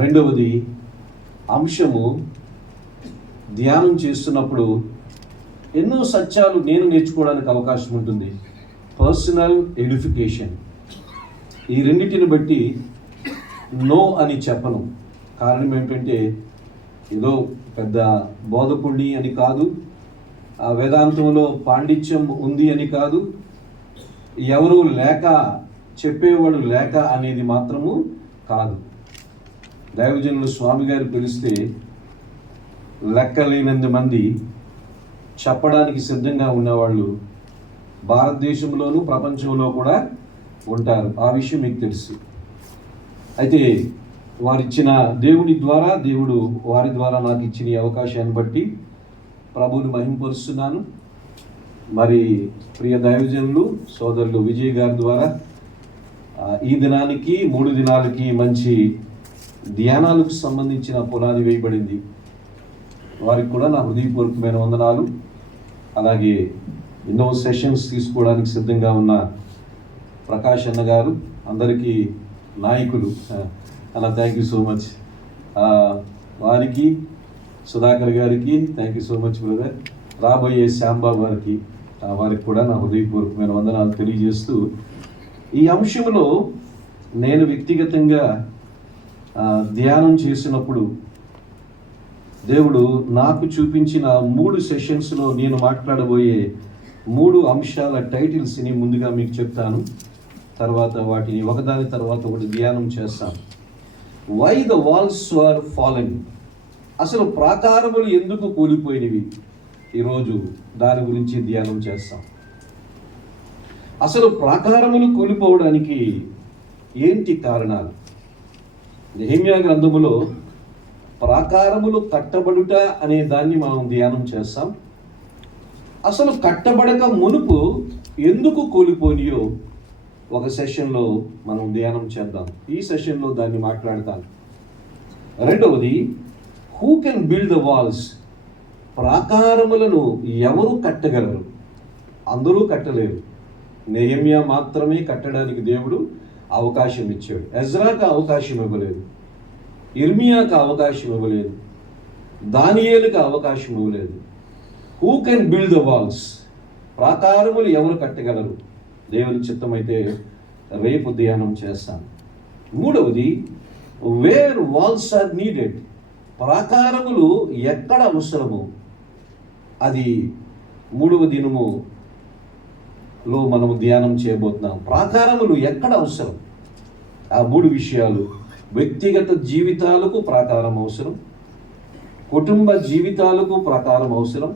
రెండవది అంశము, ధ్యానం చేస్తున్నప్పుడు ఎన్నో సత్యాలు నేను నేర్చుకోవడానికి అవకాశం ఉంటుంది. Personal edification. ఈ రెండింటిని బట్టి నో అని చెప్పను. కారణం ఏంటంటే ఏదో పెద్ద బోధకుడిని అని కాదు, ఆ వేదాంతంలో పాండిత్యం ఉంది అని కాదు, ఎవరు లేక చెప్పేవాడు లేక అనేది మాత్రము కాదు. దైవజనులు స్వామి గారు పిలిస్తే లెక్కలేనంత మంది చెప్పడానికి సిద్ధంగా ఉన్నవాళ్ళు భారతదేశంలోనూ ప్రపంచంలో కూడా ఉంటారు. ఆ విషయం మీకు తెలుసు. అయితే వారిచ్చిన దేవుడి ద్వారా, దేవుడు వారి ద్వారా నాకు ఇచ్చిన ఈ అవకాశాన్ని బట్టి ప్రభువుని మహింపరుస్తున్నాను. మరి ప్రియ దైవజనులు సోదరులు విజయ్ గారి ద్వారా ఈ దినానికి 3 దినాలకి మంచి ధ్యానాలకు సంబంధించిన పునాది వేయబడింది. వారికి కూడా నా హృదయపూర్వకమైన వందనాలు. అలాగే ఎన్నో సెషన్స్ తీసుకోవడానికి సిద్ధంగా ఉన్న ప్రకాష్ అన్న గారు, అందరికీ నాయకులు అన్న, థ్యాంక్ యూ సో మచ్. వారికి, సుధాకర్ గారికి thank you so much brother. రాబోయే శ్యాంబాబు వారికి కూడా నా హృదయపూర్వకమైన వందనాలు తెలియజేస్తూ, ఈ అంశంలో నేను వ్యక్తిగతంగా ధ్యానం చేసినప్పుడు దేవుడు నాకు చూపించిన 3 సెషన్స్లో నేను మాట్లాడబోయే 3 అంశాల టైటిల్స్ని ముందుగా మీకు చెప్తాను. తర్వాత వాటిని ఒకదాని తర్వాత ఒకటి ధ్యానం చేస్తాను. Why the walls are fallen. అసలు ప్రాకారములు ఎందుకు కూలిపోయినవి, ఈరోజు దాని గురించి ధ్యానం చేస్తాం. అసలు ప్రాకారములు కూలిపోవడానికి ఏంటి కారణాలు? నెహెమ్యా గ్రంథములో ప్రాకారములు కట్టబడుట అనే దాన్ని మనం ధ్యానం చేస్తాం. అసలు కట్టబడక మునుపు ఎందుకు కూలిపోయినాయో ఒక సెషన్లో మనం ధ్యానం చేద్దాం. ఈ సెషన్లో దాన్ని మాట్లాడతాను. రెండవది, who can build the walls. ప్రాకారములను ఎవరు కట్టగలరు? అందరూ కట్టలేరు. నెహెమ్యా మాత్రమే కట్టడానికి దేవుడు అవకాశం ఇచ్చాడు. ఎజ్రాకు అవకాశం ఇవ్వలేదు, ఇర్మియాకు అవకాశం ఇవ్వలేదు, దానియేలుకు అవకాశం ఇవ్వలేదు. Who can build the walls. ప్రాకారములు ఎవరు కట్టగలరు? దేవుని చిత్తమైతే రేపు ధ్యానం చేస్తాను. మూడవది, వేర్ వాల్స్ ఆర్ నీడెడ్. ప్రాకారములు ఎక్కడ అవసరము, అది 3వ దినములో మనము ధ్యానం చేయబోతున్నాం. ప్రాకారములు ఎక్కడ అవసరం? ఆ 3 విషయాలు. వ్యక్తిగత జీవితాలకు ప్రాకారం అవసరం, కుటుంబ జీవితాలకు ప్రాకారం అవసరం,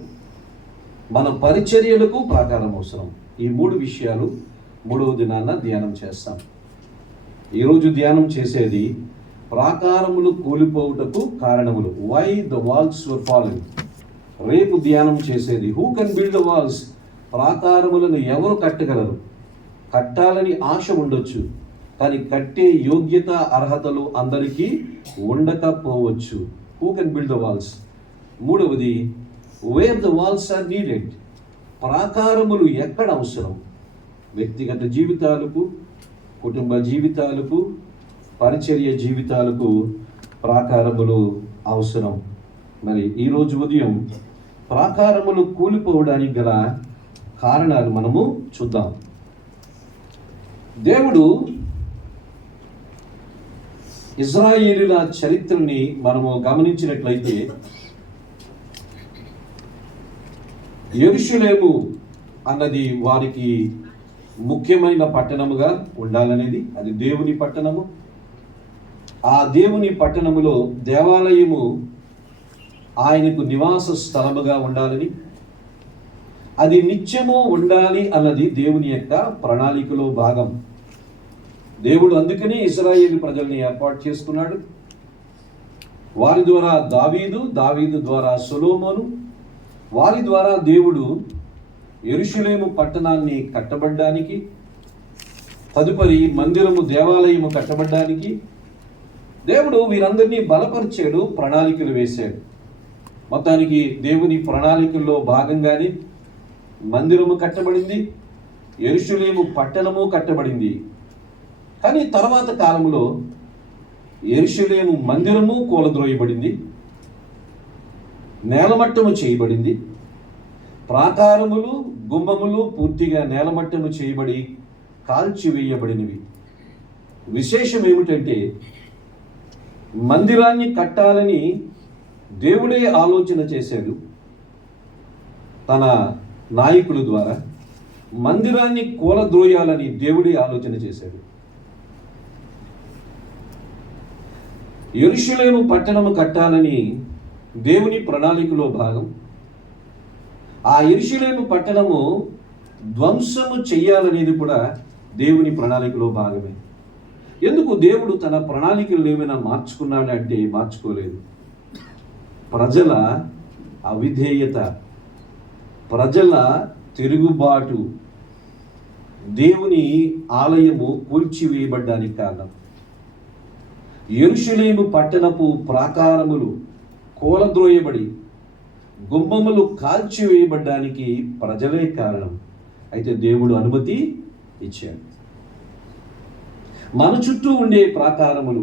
మన పరిచర్యలకు ప్రాకారం అవసరం. ఈ 3 విషయాలు 3వ దినాన ధ్యానం చేస్తాం. ఈరోజు ధ్యానం చేసేది ప్రాకారములు కూలిపోవుటకు కారణములు. Why the walls were fallen. రేపు ధ్యానం చేసేది who can build the walls. ప్రాకారములను ఎవరు కట్టగలరు? కట్టాలని ఆశ ఉండొచ్చు, కానీ కట్టే యోగ్యత అర్హతలు అందరికీ ఉండకపోవచ్చు. Who can build the walls. మూడవది, where the walls are needed. ప్రాకారములు ఎక్కడ అవసరం? వ్యక్తిగత జీవితాలకు, కుటుంబ జీవితాలకు, పరిచర్య జీవితాలకు ప్రాకారములు అవసరం. మరి ఈరోజు ఉదయం ప్రాకారములు కూలిపోవడానికి గల కారణాలు మనము చూద్దాం. దేవుడు ఇజ్రాయేలీల చరిత్రని మనము గమనించినట్లయితే, యెరూషలేము అన్నది వారికి ముఖ్యమైన పట్టణముగా ఉండాలనేది. అది దేవుని పట్టణము. ఆ దేవుని పట్టణములో దేవాలయము ఆయనకు నివాస స్థలముగా ఉండాలని, అది నిత్యము ఉండాలి అన్నది దేవుని యొక్క ప్రణాళికలో భాగం. దేవుడు అందుకనే ఇశ్రాయేలు ప్రజల్ని ఏర్పాటు చేసుకున్నాడు. వారి ద్వారా దావీదు ద్వారా సొలొమోను, వారి ద్వారా దేవుడు యెరూషలేము పట్టణాన్ని కట్టబడ్డానికి, తదుపరి మందిరము దేవాలయము కట్టబడ్డానికి దేవుడు వీరందరినీ బలపరిచాడు, ప్రణాళికలు వేశాడు. మొత్తానికి దేవుని ప్రణాళికల్లో భాగంగానే మందిరము కట్టబడింది, యెరూషలేము పట్టణము కట్టబడింది. కానీ తర్వాత కాలంలో యెరూషలేము మందిరము కూలద్రోయబడింది, నేలమట్టము చేయబడింది, ప్రాకారములు గుమ్మములు పూర్తిగా నేలమట్టము చేయబడి కాల్చివేయబడినవి. విశేషం ఏమిటంటే మందిరాన్ని కట్టాలని దేవుడే ఆలోచన చేశాడు. తన నాయకుల ద్వారా మందిరాన్ని కూలద్రోయాలని దేవుడే ఆలోచన చేశాడు. యెరూషలేము పట్టణము కట్టాలని దేవుని ప్రణాళికలో భాగం. ఆ యెరూషలేము పట్టణము ధ్వంసము చెయ్యాలనేది కూడా దేవుని ప్రణాళికలో భాగమే. ఎందుకు దేవుడు తన ప్రణాళికలు ఏమైనా మార్చుకున్నాడంటే మార్చుకోలేదు. ప్రజల అవిధేయత, ప్రజల తిరుగుబాటు దేవుని ఆలయము కూల్చివేయబడ్డానికి కారణం. యెరూషలేము పట్టణపు ప్రాకారములు కూలద్రోయబడి గుమ్మములు కాల్చివేయబడ్డానికి ప్రజలే కారణం. అయితే దేవుడు అనుమతి ఇచ్చాడు. మన చుట్టూ ఉండే ప్రాకారములు,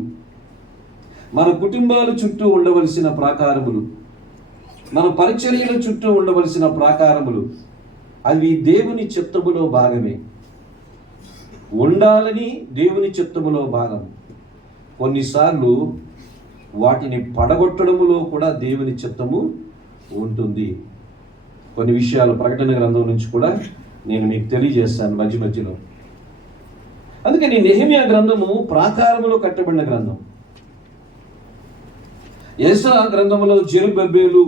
మన కుటుంబాల చుట్టూ ఉండవలసిన ప్రాకారములు, మన పరిచర్యల చుట్టూ ఉండవలసిన ప్రాకారములు, అవి దేవుని చిత్తములో భాగమే, ఉండాలని దేవుని చిత్తములో భాగం. కొన్నిసార్లు వాటిని పడగొట్టడములో కూడా దేవుని చిత్తము ఉంటుంది. కొన్ని విషయాలు ప్రకటన గ్రంథం నుంచి కూడా నేను మీకు తెలియజేస్తాను మధ్య మధ్యలో. అందుకని నెహెమ్యా గ్రంథము ప్రాకారములో కట్టబడిన గ్రంథం. ఎజ్రా గ్రంథములో జెరుబ్బెబెలు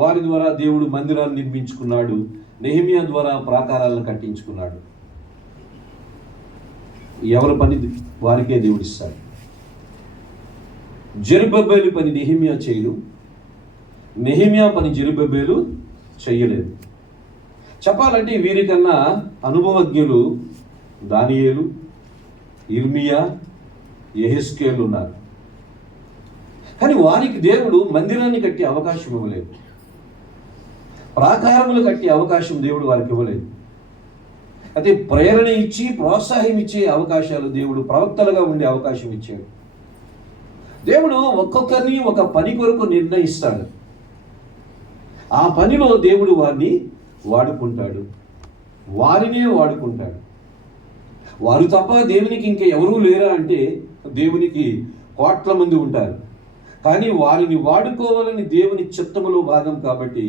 వారి ద్వారా దేవుడు మందిరాన్ని నిర్మించుకున్నాడు. నెహెమ్యా ద్వారా ప్రాకారాలను కట్టించుకున్నాడు. ఎవరి పని వారికే దేవుడు ఇస్తాడు. జెరుబ్బెబెలు పని నెహెమ్యా చేయడు, నెహెమ్యా పని జెరుబ్బెబెలు చెయ్యలేదు. చెప్పాలంటే వీరికన్నా అనుభవజ్ఞులు దానియేలు, ఇర్మియా, యెహెజ్కేలు ఉన్నారు. కానీ వారికి దేవుడు మందిరాన్ని కట్టే అవకాశం ఇవ్వలేదు, ప్రాకారములు కట్టే అవకాశం దేవుడు వారికి ఇవ్వలేదు. అయితే ప్రేరణ ఇచ్చి ప్రోత్సాహం ఇచ్చే అవకాశాలు దేవుడు ప్రవక్తలుగా ఉండే అవకాశం ఇచ్చాడు. దేవుడు ఒక్కొక్కరిని ఒక పని కొరకు నిర్ణయిస్తాడు. ఆ పనిలో దేవుడు వారిని వాడుకుంటాడు, వారినే వాడుకుంటాడు. వారు తప్ప దేవునికి ఇంకా ఎవరూ లేరా అంటే దేవునికి కోట్ల మంది ఉంటారు. కానీ వారిని వాడుకోవాలని దేవుని చిత్తములో భాగం కాబట్టి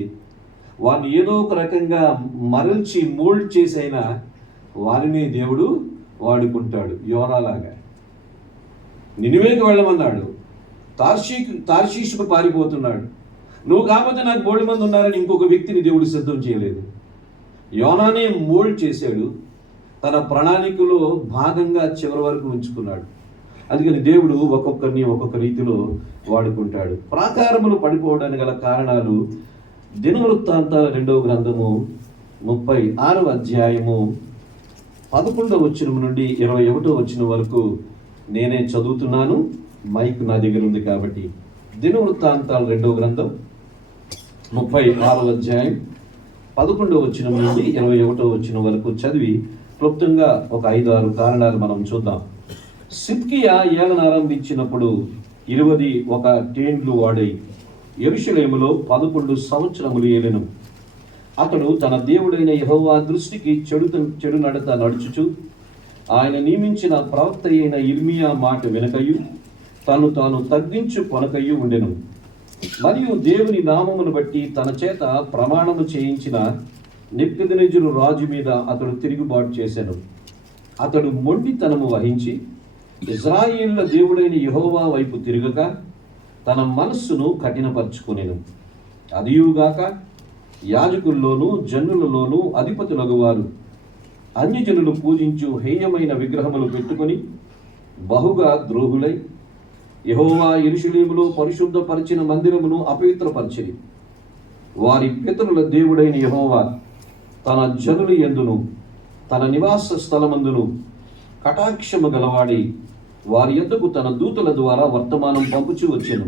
వారిని ఏదో ఒక రకంగా మరల్చి మోల్డ్ చేసైనా వారిని దేవుడు వాడుకుంటాడు. యోనాలాగా నినివేకి వెళ్ళమన్నాడు, తార్షీషుకు పారిపోతున్నాడు. నువ్వు కాకపోతే నాకు బోల్డ్ మంది ఉన్నారని ఇంకొక వ్యక్తిని దేవుడు సిద్ధం చేయలేదు. యోనానే మోల్డ్ చేశాడు, తన ప్రణాళికలో భాగంగా చివరి వరకు ఉంచుకున్నాడు. అందుకని దేవుడు ఒక్కొక్కరిని ఒక్కొక్క రీతిలో వాడుకుంటాడు. ప్రాకారములు పడిపోవడానికి గల కారణాలు దినవృత్తాంతాల 2వ గ్రంథము 36వ అధ్యాయము 11వ వచనం నుండి 21వ వచనం వరకు నేనే చదువుతున్నాను. మైక్ నా దగ్గర ఉంది కాబట్టి దినవృత్తాంతాల 2వ గ్రంథం 36వ అధ్యాయం 11వ వచనం నుండి 21వ వచనం వరకు చదివి క్లుప్తంగా ఒక 5-6 కారణాలు మనం చూద్దాం. సిద్కియా ఏలన ఆరంభించినప్పుడు 21 ఏండ్లు వాడై యెరూషలేములో 11 సంవత్సరములు ఏలెను. అతడు తన దేవుడైన యెహోవా దృష్టికి చెడు నడత నడుచుచు ఆయన నియమించిన ప్రవక్త అయిన ఇర్మియా మాట వెనకయు తాను తగ్గించు కొనకయు ఉండెను. మరియు దేవుని నామమును బట్టి తన చేత ప్రమాణము చేయించిన నెబుకద్నెజరు రాజు మీద అతడు తిరుగుబాటు చేశాను. అతడు మొండితనము వహించి ఇశ్రాయేలుల దేవుడైన యెహోవా వైపు తిరగక తన మనస్సును కఠినపరుచుకొనెను. అదియుగాక యాజకుల్లోనూ జనులలోనూ అధిపతులగు వారు అన్యజనులు పూజించు హేయమైన విగ్రహములు పెట్టుకొని బహుగా ద్రోహులై యెహోవా యెరూషలేములో పరిశుద్ధపరిచిన మందిరమును అపవిత్రపరిచిరి. వారి పితరుల దేవుడైన యెహోవా తన జనుల యందును తన నివాస స్థలమందును కటాక్షము గలవాడి వారి యొద్దకు తన దూతల ద్వారా వర్తమానం పంపుచూ వచ్చెను.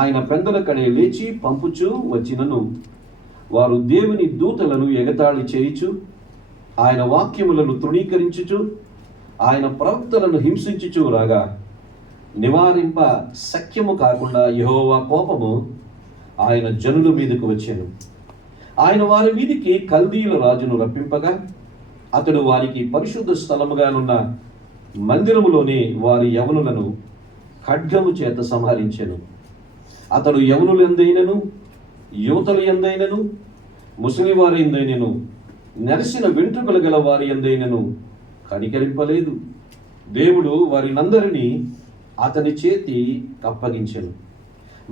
ఆయన పెందల కడే లేచి పంపుచూ వచ్చినను వారు దేవుని దూతలను ఎగతాళి చేయుచు ఆయన వాక్యములను తృణీకరించుచు ఆయన ప్రవక్తలను హింసించుచు రాగా నివారింప శక్యము కాకుండా యెహోవా కోపము ఆయన జనుల మీదకు వచ్చెను. ఆయన వారి మీదికి కల్దీయుల రాజును రప్పింపగా అతడు వారికి పరిశుద్ధ స్థలముగానున్న మందిరములోని వారి యవనులను ఖడ్గము చేత సంహరించెను. అతడు యవనులు ఎందైనను, యువతలు ఎందైనను, ముసలివారి ఎందైనను, నెరసిన వెంట్రుకలు గల వారి ఎందైనను కనికరింపలేదు. దేవుడు వారినందరినీ అతని చేతి అప్పగించెను.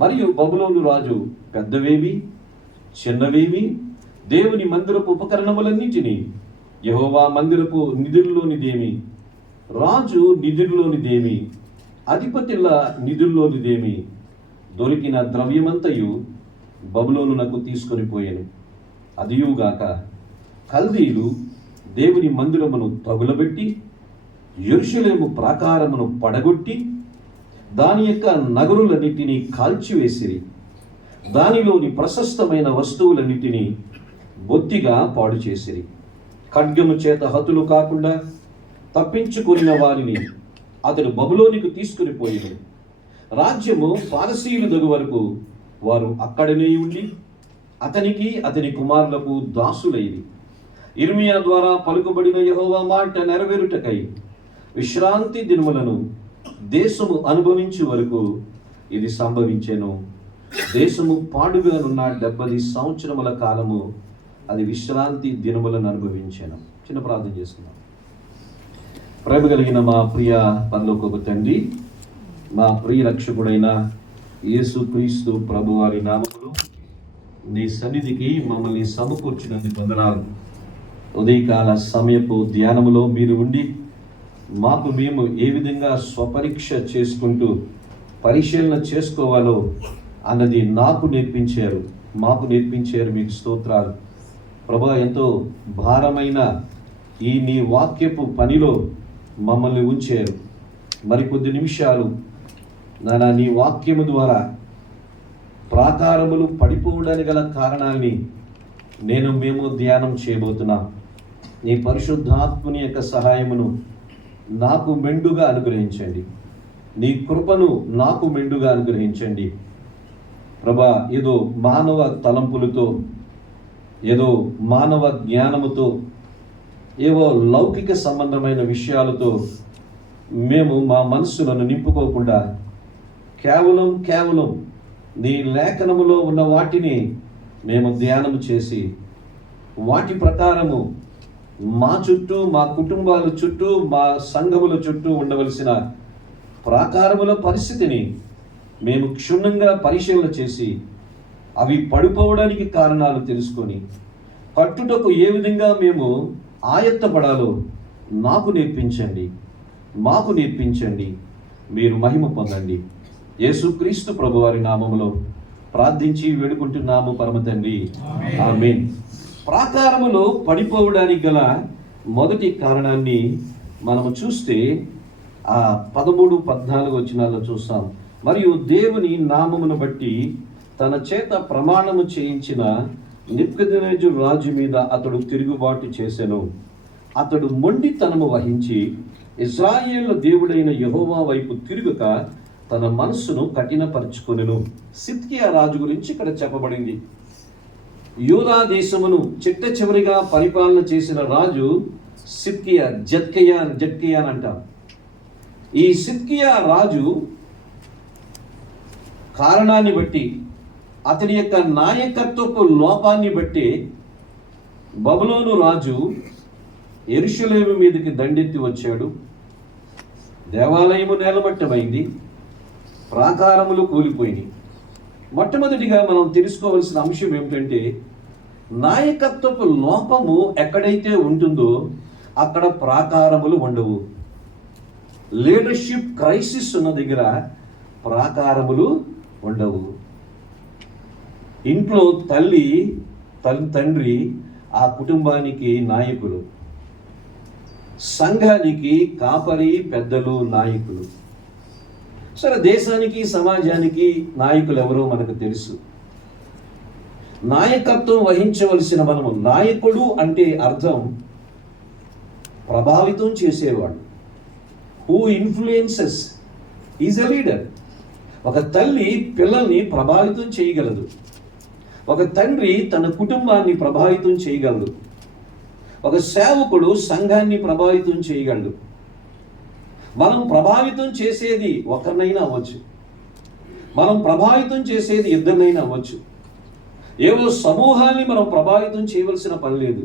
మరియు బబులోను రాజు పెద్దవేవి చిన్నవేవి దేవుని మందిరపు ఉపకరణములన్నిటినీ, యెహోవా మందిరపు నిధుల్లోనిదేమి, రాజు నిధుల్లోనిదేమి, అధిపతుల నిధుల్లోనిదేమి దొరికిన ద్రవ్యమంతయు బబులోనునకు తీసుకొని పోయాను. అదియుగాక కల్దీయులు దేవుని మందిరమును తగులబెట్టి యెరూషలేము ప్రాకారమును పడగొట్టి దాని యొక్క నగరులన్నిటినీ కాల్చివేసిరి. దానిలోని ప్రశస్తమైన వస్తువులన్నిటినీ బొత్తిగా పాడు చేసిరి. ఖడ్గము చేత హతులు కాకుండా తప్పించుకున్న వారిని అతడు బబులోనికి తీసుకుని పోయాడు. రాజ్యము పారసీయులు దగు వరకు వారు అక్కడనే ఉండి అతనికి అతని కుమారులకు దాసులైరి. ఇర్మియా ద్వారా పలుకుబడిన యెహోవా మాట నెరవేరుటకై విశ్రాంతి దినములను దేశము అనుభవించే వరకు ఇది సంభవించెను. దేశము పాడుగానున్న 70 సంవత్సరముల కాలము అది విశ్రాంతి దినములను అనుభవించాను. చిన్న ప్రార్థన చేసుకున్నాం. ప్రేమ కలిగిన మా ప్రియ పరలోకపు తండ్రి, మా ప్రియ రక్షకుడైన యేసుక్రీస్తు ప్రభువారి నామములో నీ సన్నిధికి మమ్మల్ని సమకూర్చినందుకు వందనాలు. ఉదయకాల సమయపు ధ్యానములో మీరు ఉండి మాకు మేము ఏ విధంగా స్వపరీక్ష చేసుకుంటూ పరిశీలన చేసుకోవాలో అన్నది మాకు నేర్పించారు. మీకు స్తోత్రాలు ప్రభా. ఎంతో భారమైన ఈ నీ వాక్యపు పనిలో మమ్మల్ని ఉంచారు. మరికొద్ది నిమిషాలు నానా నీ వాక్యము ద్వారా ప్రాకారములు పడిపోవడానికి గల కారణాన్ని మేము ధ్యానం చేయబోతున్నాం. నీ పరిశుద్ధాత్మని యొక్క సహాయమును నాకు మెండుగా అనుగ్రహించండి. నీ కృపను నాకు మెండుగా అనుగ్రహించండి ప్రభా. ఏదో మానవ తలంపులతో, ఏదో మానవ జ్ఞానముతో, ఏవో లౌకిక సంబంధమైన విషయాలతో మేము మా మనస్సులను నింపుకోకుండా కేవలం నీ లేఖనములో ఉన్న వాటిని మేము ధ్యానము చేసి వాటి ప్రకారము మా చుట్టూ, మా కుటుంబాల చుట్టూ, మా సంఘముల చుట్టూ ఉండవలసిన ప్రాకారముల పరిస్థితిని మేము క్షుణ్ణంగా పరిశీలన చేసి అవి పడిపోవడానికి కారణాలు తెలుసుకొని కట్టుటకు ఏ విధంగా మేము ఆయత్తపడాలో మాకు నేర్పించండి. మీరు మహిమ పొందండి. యేసుక్రీస్తు ప్రభువారి నామములో ప్రార్థించి వేడుకుంటున్నాము పరమ తండ్రి, ఆమేన్. ప్రాకారములో పడిపోవడానికి గల మొదటి కారణాన్ని మనము చూస్తే ఆ 13-14 వచనాల్లో చూస్తాం. మరియు దేవుని నామమును బట్టి తన చేత ప్రమాణము చేయించిన నెబుకద్నెజరు రాజు మీద అతడు తిరుగుబాటు చేసెను. అతడు మొండితనము వహించి ఇశ్రాయేలు దేవుడైన యెహోవా వైపు తిరుగుక తన మనస్సును కఠినపరుచుకొనెను. సిద్కియా రాజు గురించి ఇక్కడ చెప్పబడింది. యూదా దేశమును చిట్ట చివరిగా పరిపాలన చేసిన రాజు సిద్కియా, జద్కియా అని అంటాం. ఈ సిద్కియా రాజు కారణాన్ని బట్టి, అతని యొక్క నాయకత్వపు లోపాన్ని బట్టి బబులోను రాజు యెరూషలేము మీదకి దండెత్తి వచ్చాడు. దేవాలయము నేలమట్టమైంది, ప్రాకారములు కూలిపోయినాయి. మొట్టమొదటిగా మనం తెలుసుకోవాల్సిన అంశం ఏమిటంటే, నాయకత్వపు లోపము ఎక్కడైతే ఉంటుందో అక్కడ ప్రాకారములు ఉండవు. లీడర్షిప్ క్రైసిస్ ఉన్న దగ్గర ప్రాకారములు ఉండవు. ఇంట్లో తండ్రి ఆ కుటుంబానికి నాయకులు, సంఘానికి కాపరి పెద్దలు నాయకులు. సరే, దేశానికి సమాజానికి నాయకులు ఎవరో మనకు తెలుసు. నాయకత్వం వహించవలసిన మనము, నాయకుడు అంటే అర్థం ప్రభావితం చేసేవాడు, who influences is a leader. ఒక తల్లి పిల్లల్ని ప్రభావితం చేయగలదు. ఒక తండ్రి తన కుటుంబాన్ని ప్రభావితం చేయగలడు. ఒక సేవకుడు సంఘాన్ని ప్రభావితం చేయగలడు. మనం ప్రభావితం చేసేది ఒకరినైనా అవ్వచ్చు, మనం ప్రభావితం చేసేది ఇద్దరినైనా అవ్వచ్చు. ఏవో సమూహాన్ని మనం ప్రభావితం చేయవలసిన పని లేదు.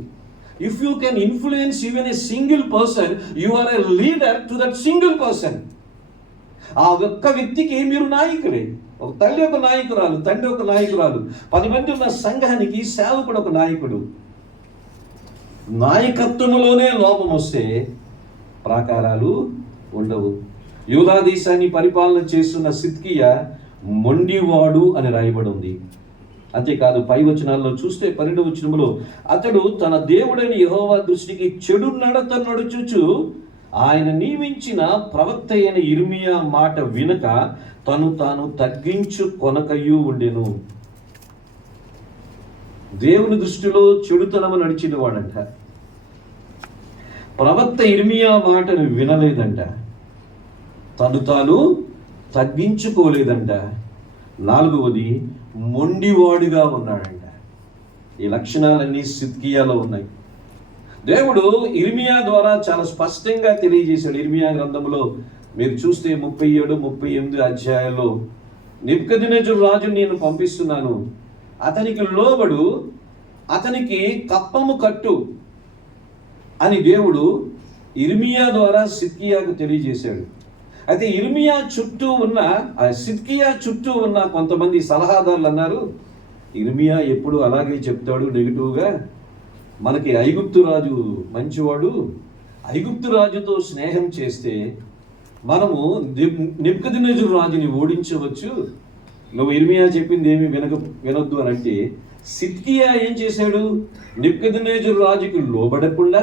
If you can influence even a single person, you are a leader to that single person. ఆ ఒక్క వ్యక్తికి మీరు నాయకులే. ఒక తల్లి ఒక నాయకురాలు, తండ్రి ఒక నాయకురాలు, 10 మంది ఉన్న సంఘానికి సేవకుడు ఒక నాయకుడు. నాయకత్వములోనే లోపం వస్తే ప్రాకారాలు ఉండవు. యూదా దేశాన్ని పరిపాలన చేస్తున్న సిద్కియా మొండివాడు అని రాయబడి ఉంది. అంతేకాదు పై వచనాల్లో చూస్తే 12వ వచనంలో అతడు తన దేవుడైన యెహోవా దృష్టికి చెడు నడత నడుచుచు ఆయన నియమించిన ప్రవక్త అయిన యిర్మీయా మాట వినక తను తాను తగ్గించు కొనకయు ఉండెను. దేవుని దృష్టిలో చెడుతనము నడిచిన వాడంట. ప్రవక్త యిర్మీయా మాటను వినలేదంట, తను తాను తగ్గించుకోలేదంట. 4వది మొండివాడిగా ఉన్నాడంట. ఈ లక్షణాలన్నీ సిద్కియాలో ఉన్నాయి. దేవుడు యిర్మీయా ద్వారా చాలా స్పష్టంగా తెలియజేశాడు. యిర్మీయా గ్రంథంలో మీరు చూస్తే 37, 38 అధ్యాయాల్లో నెబుకద్నెజరు రాజుని నేను పంపిస్తున్నాను, అతనికి లోబడు, అతనికి కప్పము కట్టు అని దేవుడు యిర్మీయా ద్వారా సిద్కియాకు తెలియజేశాడు. అయితే యిర్మీయా చుట్టూ ఉన్న సిద్కియా చుట్టూ ఉన్న కొంతమంది సలహాదారులు అన్నారు, యిర్మీయా ఎప్పుడు అలాగే చెప్తాడు నెగిటివ్గా, మనకి ఐగుప్తు రాజు మంచివాడు, ఐగుప్తు రాజుతో స్నేహం చేస్తే మనము నెబుకద్నెజరు రాజుని ఓడించవచ్చు, నువ్వు యిర్మీయా చెప్పింది ఏమి వినొద్దు అని అంటే, సిద్కియా ఏం చేశాడు? నెబుకద్నెజరు రాజుకి లోబడకుండా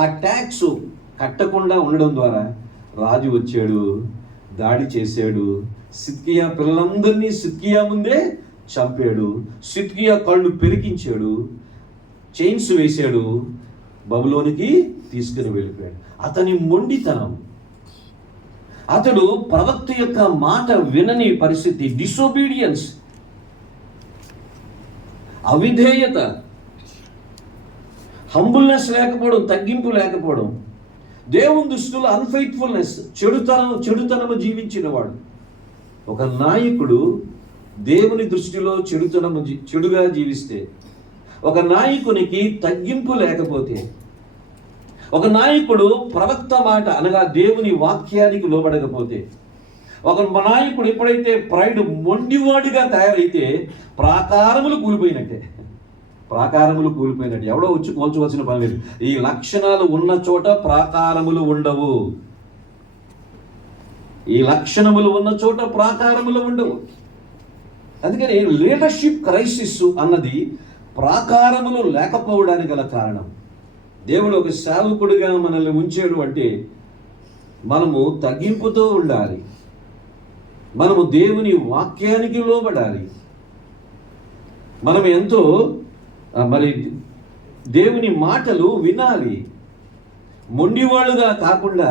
ఆ ట్యాక్స్ కట్టకుండా ఉండడం ద్వారా రాజు వచ్చాడు, దాడి చేశాడు. సిద్కియా పిల్లలందరినీ సిద్కియా ముందే చంపాడు. సిద్కియా కళ్ళు పెరికించాడు, చైన్స్ వేశాడు, బబులోనికి తీసుకుని వెళ్ళిపోయాడు. అతని మొండితనం, అతడు ప్రవక్త యొక్క మాట వినని పరిస్థితి, డిసోబీడియన్స్, అవిధేయత, హంబుల్నెస్ లేకపోవడం, తగ్గింపు లేకపోవడం, దేవుని దృష్టిలో అన్ఫెయిత్ఫుల్నెస్, చెడుతనము జీవించిన వాడు. ఒక నాయకుడు దేవుని దృష్టిలో చెడుగా జీవిస్తే, ఒక నాయకునికి తగ్గింపు లేకపోతే, ఒక నాయకుడు ప్రవక్త మాట అనగా దేవుని వాక్యానికి లోబడకపోతే, ఒక నాయకుడు ఎప్పుడైతే ప్రైడ్ మొండివాడిగా తయారైతే ప్రాకారములు కూలిపోయినట్టే. ఎవడో వచ్చి కోల్చవలసిన పని లేదు. ఈ లక్షణాలు ఉన్న చోట ప్రాకారములు ఉండవు. ఈ లక్షణములు ఉన్న చోట ప్రాకారములు ఉండవు. అందుకని లీడర్షిప్ క్రైసిస్ అన్నది ప్రాకారములు లేకపోవడానికి గల కారణం. దేవుడు ఒక సేవకుడిగా మనల్ని ఉంచాడు అంటే మనము తగ్గింపుతో ఉండాలి, మనము దేవుని వాక్యానికి లోబడాలి, మనం ఎంతో దేవుని మాటలు వినాలి. మొండివాడుగా కాకుండా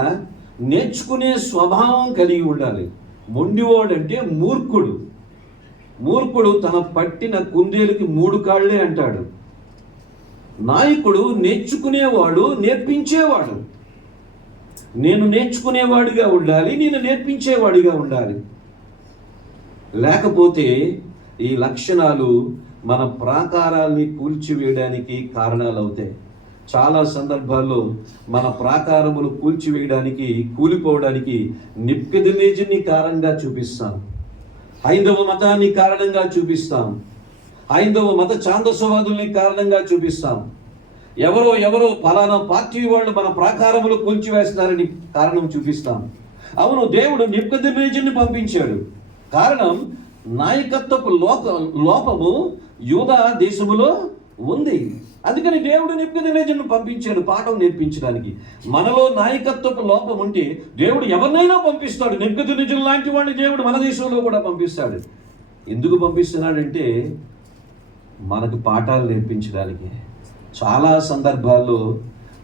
నేర్చుకునే స్వభావం కలిగి ఉండాలి. మొండివాడు అంటే మూర్ఖుడు తన పట్టిన కుందేలుకి 3 కాళ్ళే అంటాడు. నాయకుడు నేర్చుకునేవాడు, నేర్పించేవాడు. నేను నేర్చుకునేవాడిగా ఉండాలి, నేను నేర్పించేవాడిగా ఉండాలి. లేకపోతే ఈ లక్షణాలు మన ప్రాకారాల్ని కూల్చివేయడానికి కారణాలు అవుతాయి. చాలా సందర్భాల్లో మన ప్రాకారములు కూలిపోవడానికి నెబుకద్నెజరుని కారణంగా చూపిస్తాం, హైందవ మతాన్ని కారణంగా చూపిస్తాం, హైందవ మత ఛాందసవాదుల్ని కారణంగా చూపిస్తాం. ఎవరో ఫలానా పార్టీ వాళ్ళు మన ప్రాకారములు కూల్చివేస్తున్నారని కారణం చూపిస్తాం. అవును, దేవుడు నెబుకద్నెజరుని పంపించాడు. కారణం నాయకత్వపు లోపము యూదా దేశములో ఉంది. అందుకని దేవుడు నెబుకద్నెజరుని పంపించాడు పాఠం నేర్పించడానికి. మనలో నాయకత్వపు లోపం ఉంటే దేవుడు ఎవరినైనా పంపిస్తాడు. నెబుకద్నెజరు లాంటి వాడిని దేవుడు మన దేశంలో కూడా పంపిస్తాడు. ఎందుకు పంపిస్తున్నాడంటే మనకు పాఠాలు నేర్పించడానికి. చాలా సందర్భాల్లో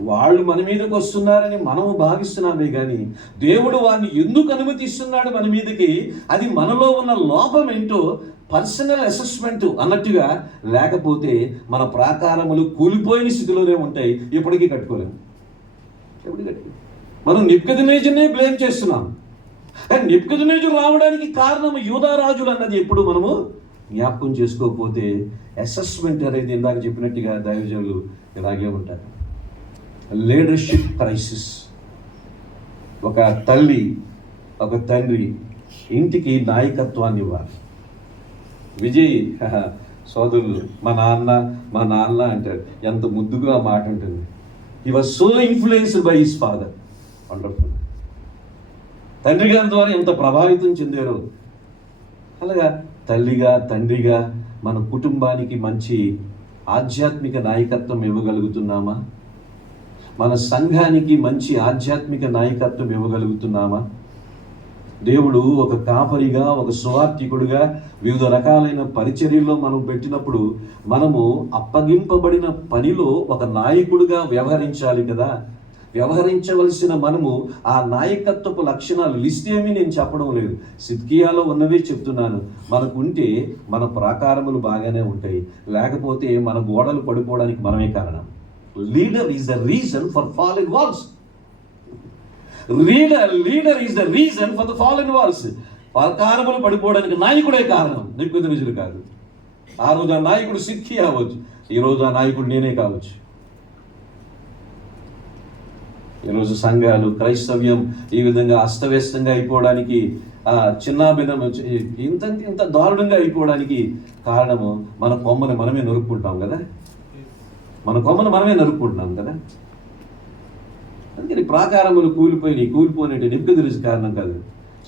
వాళ్ళు మన మీదకి వస్తున్నారని మనము భావిస్తున్నామే కానీ దేవుడు వారిని ఎందుకు అనుమతిస్తున్నాడు మన మీదకి, అది మనలో ఉన్న లోపం ఏంటో పర్సనల్ అసెస్మెంట్ అన్నట్టుగా, లేకపోతే మన ప్రాకారములు కూలిపోయిన స్థితిలోనే ఉంటాయి, ఎప్పటికీ కట్టుకోలేము. మనం నెబుకద్నెజరునే బ్లేమ్ చేస్తున్నాం. నెబుకద్నెజరు రావడానికి కారణం యూదారాజులు అన్నది ఎప్పుడు మనము జ్ఞాపకం చేసుకోకపోతే అసెస్మెంట్ అనేది ఇందాక చెప్పినట్టుగా దైవజనులు ఇలాగే ఉంటారు. Leadership crisis. ఒక తల్లి ఒక తండ్రి ఇంటికి నాయకత్వాన్ని ఇవ్వాలి. విజయ్ సోదరులు మా నాన్న అంటాడు, ఎంత ముద్దుగా ఆ మాట ఉంటుంది. He was so influenced by his father. Wonderful. తండ్రి గారి ద్వారా ఎంత ప్రభావితం చెందారో, అలాగా తల్లిగా తండ్రిగా మన కుటుంబానికి మంచి ఆధ్యాత్మిక నాయకత్వం ఇవ్వగలుగుతున్నామా? మన సంఘానికి మంచి ఆధ్యాత్మిక నాయకత్వం ఇవ్వగలుగుతున్నామా? దేవుడు ఒక కాపరిగా, ఒక సువార్థికుడిగా వివిధ రకాలైన పరిచర్యల్లో మనం పెట్టినప్పుడు మనము అప్పగింపబడిన పనిలో ఒక నాయకుడిగా వ్యవహరించాలి కదా. వ్యవహరించవలసిన మనము ఆ నాయకత్వపు లక్షణాలు లిస్ట్ ఏమీ నేను చెప్పడం లేదు, సిద్కియాలో ఉన్నవే చెప్తున్నాను. మనకుంటే మన ప్రాకారములు బాగానే ఉంటాయి, లేకపోతే మన గోడలు పడిపోవడానికి మనమే కారణం. Leader is the reason for fallen walls. Leader is the reason for the fallen walls. ప్రాకారములు పడిపోవడానికి నాయకుడే కారణం, నెబుకద్నెజరు కాదు. ఆ రోజు ఆ నాయకుడు సిద్కియా అవ్వచ్చు, ఈరోజు ఆ నాయకుడు నేనే కావచ్చు. ఈరోజు సంఘాలు, క్రైస్తవ్యం ఈ విధంగా అస్తవ్యస్తంగా అయిపోవడానికి, చిన్నాభిన్నం ఇంత దారుణంగా అయిపోవడానికి కారణము మన కొమ్మని మనమే నరుక్కుంటాం కదా. అందుకని ప్రాకారములు కూలిపోయినట్టు నెబుకద్నెజరు కారణం కాదు,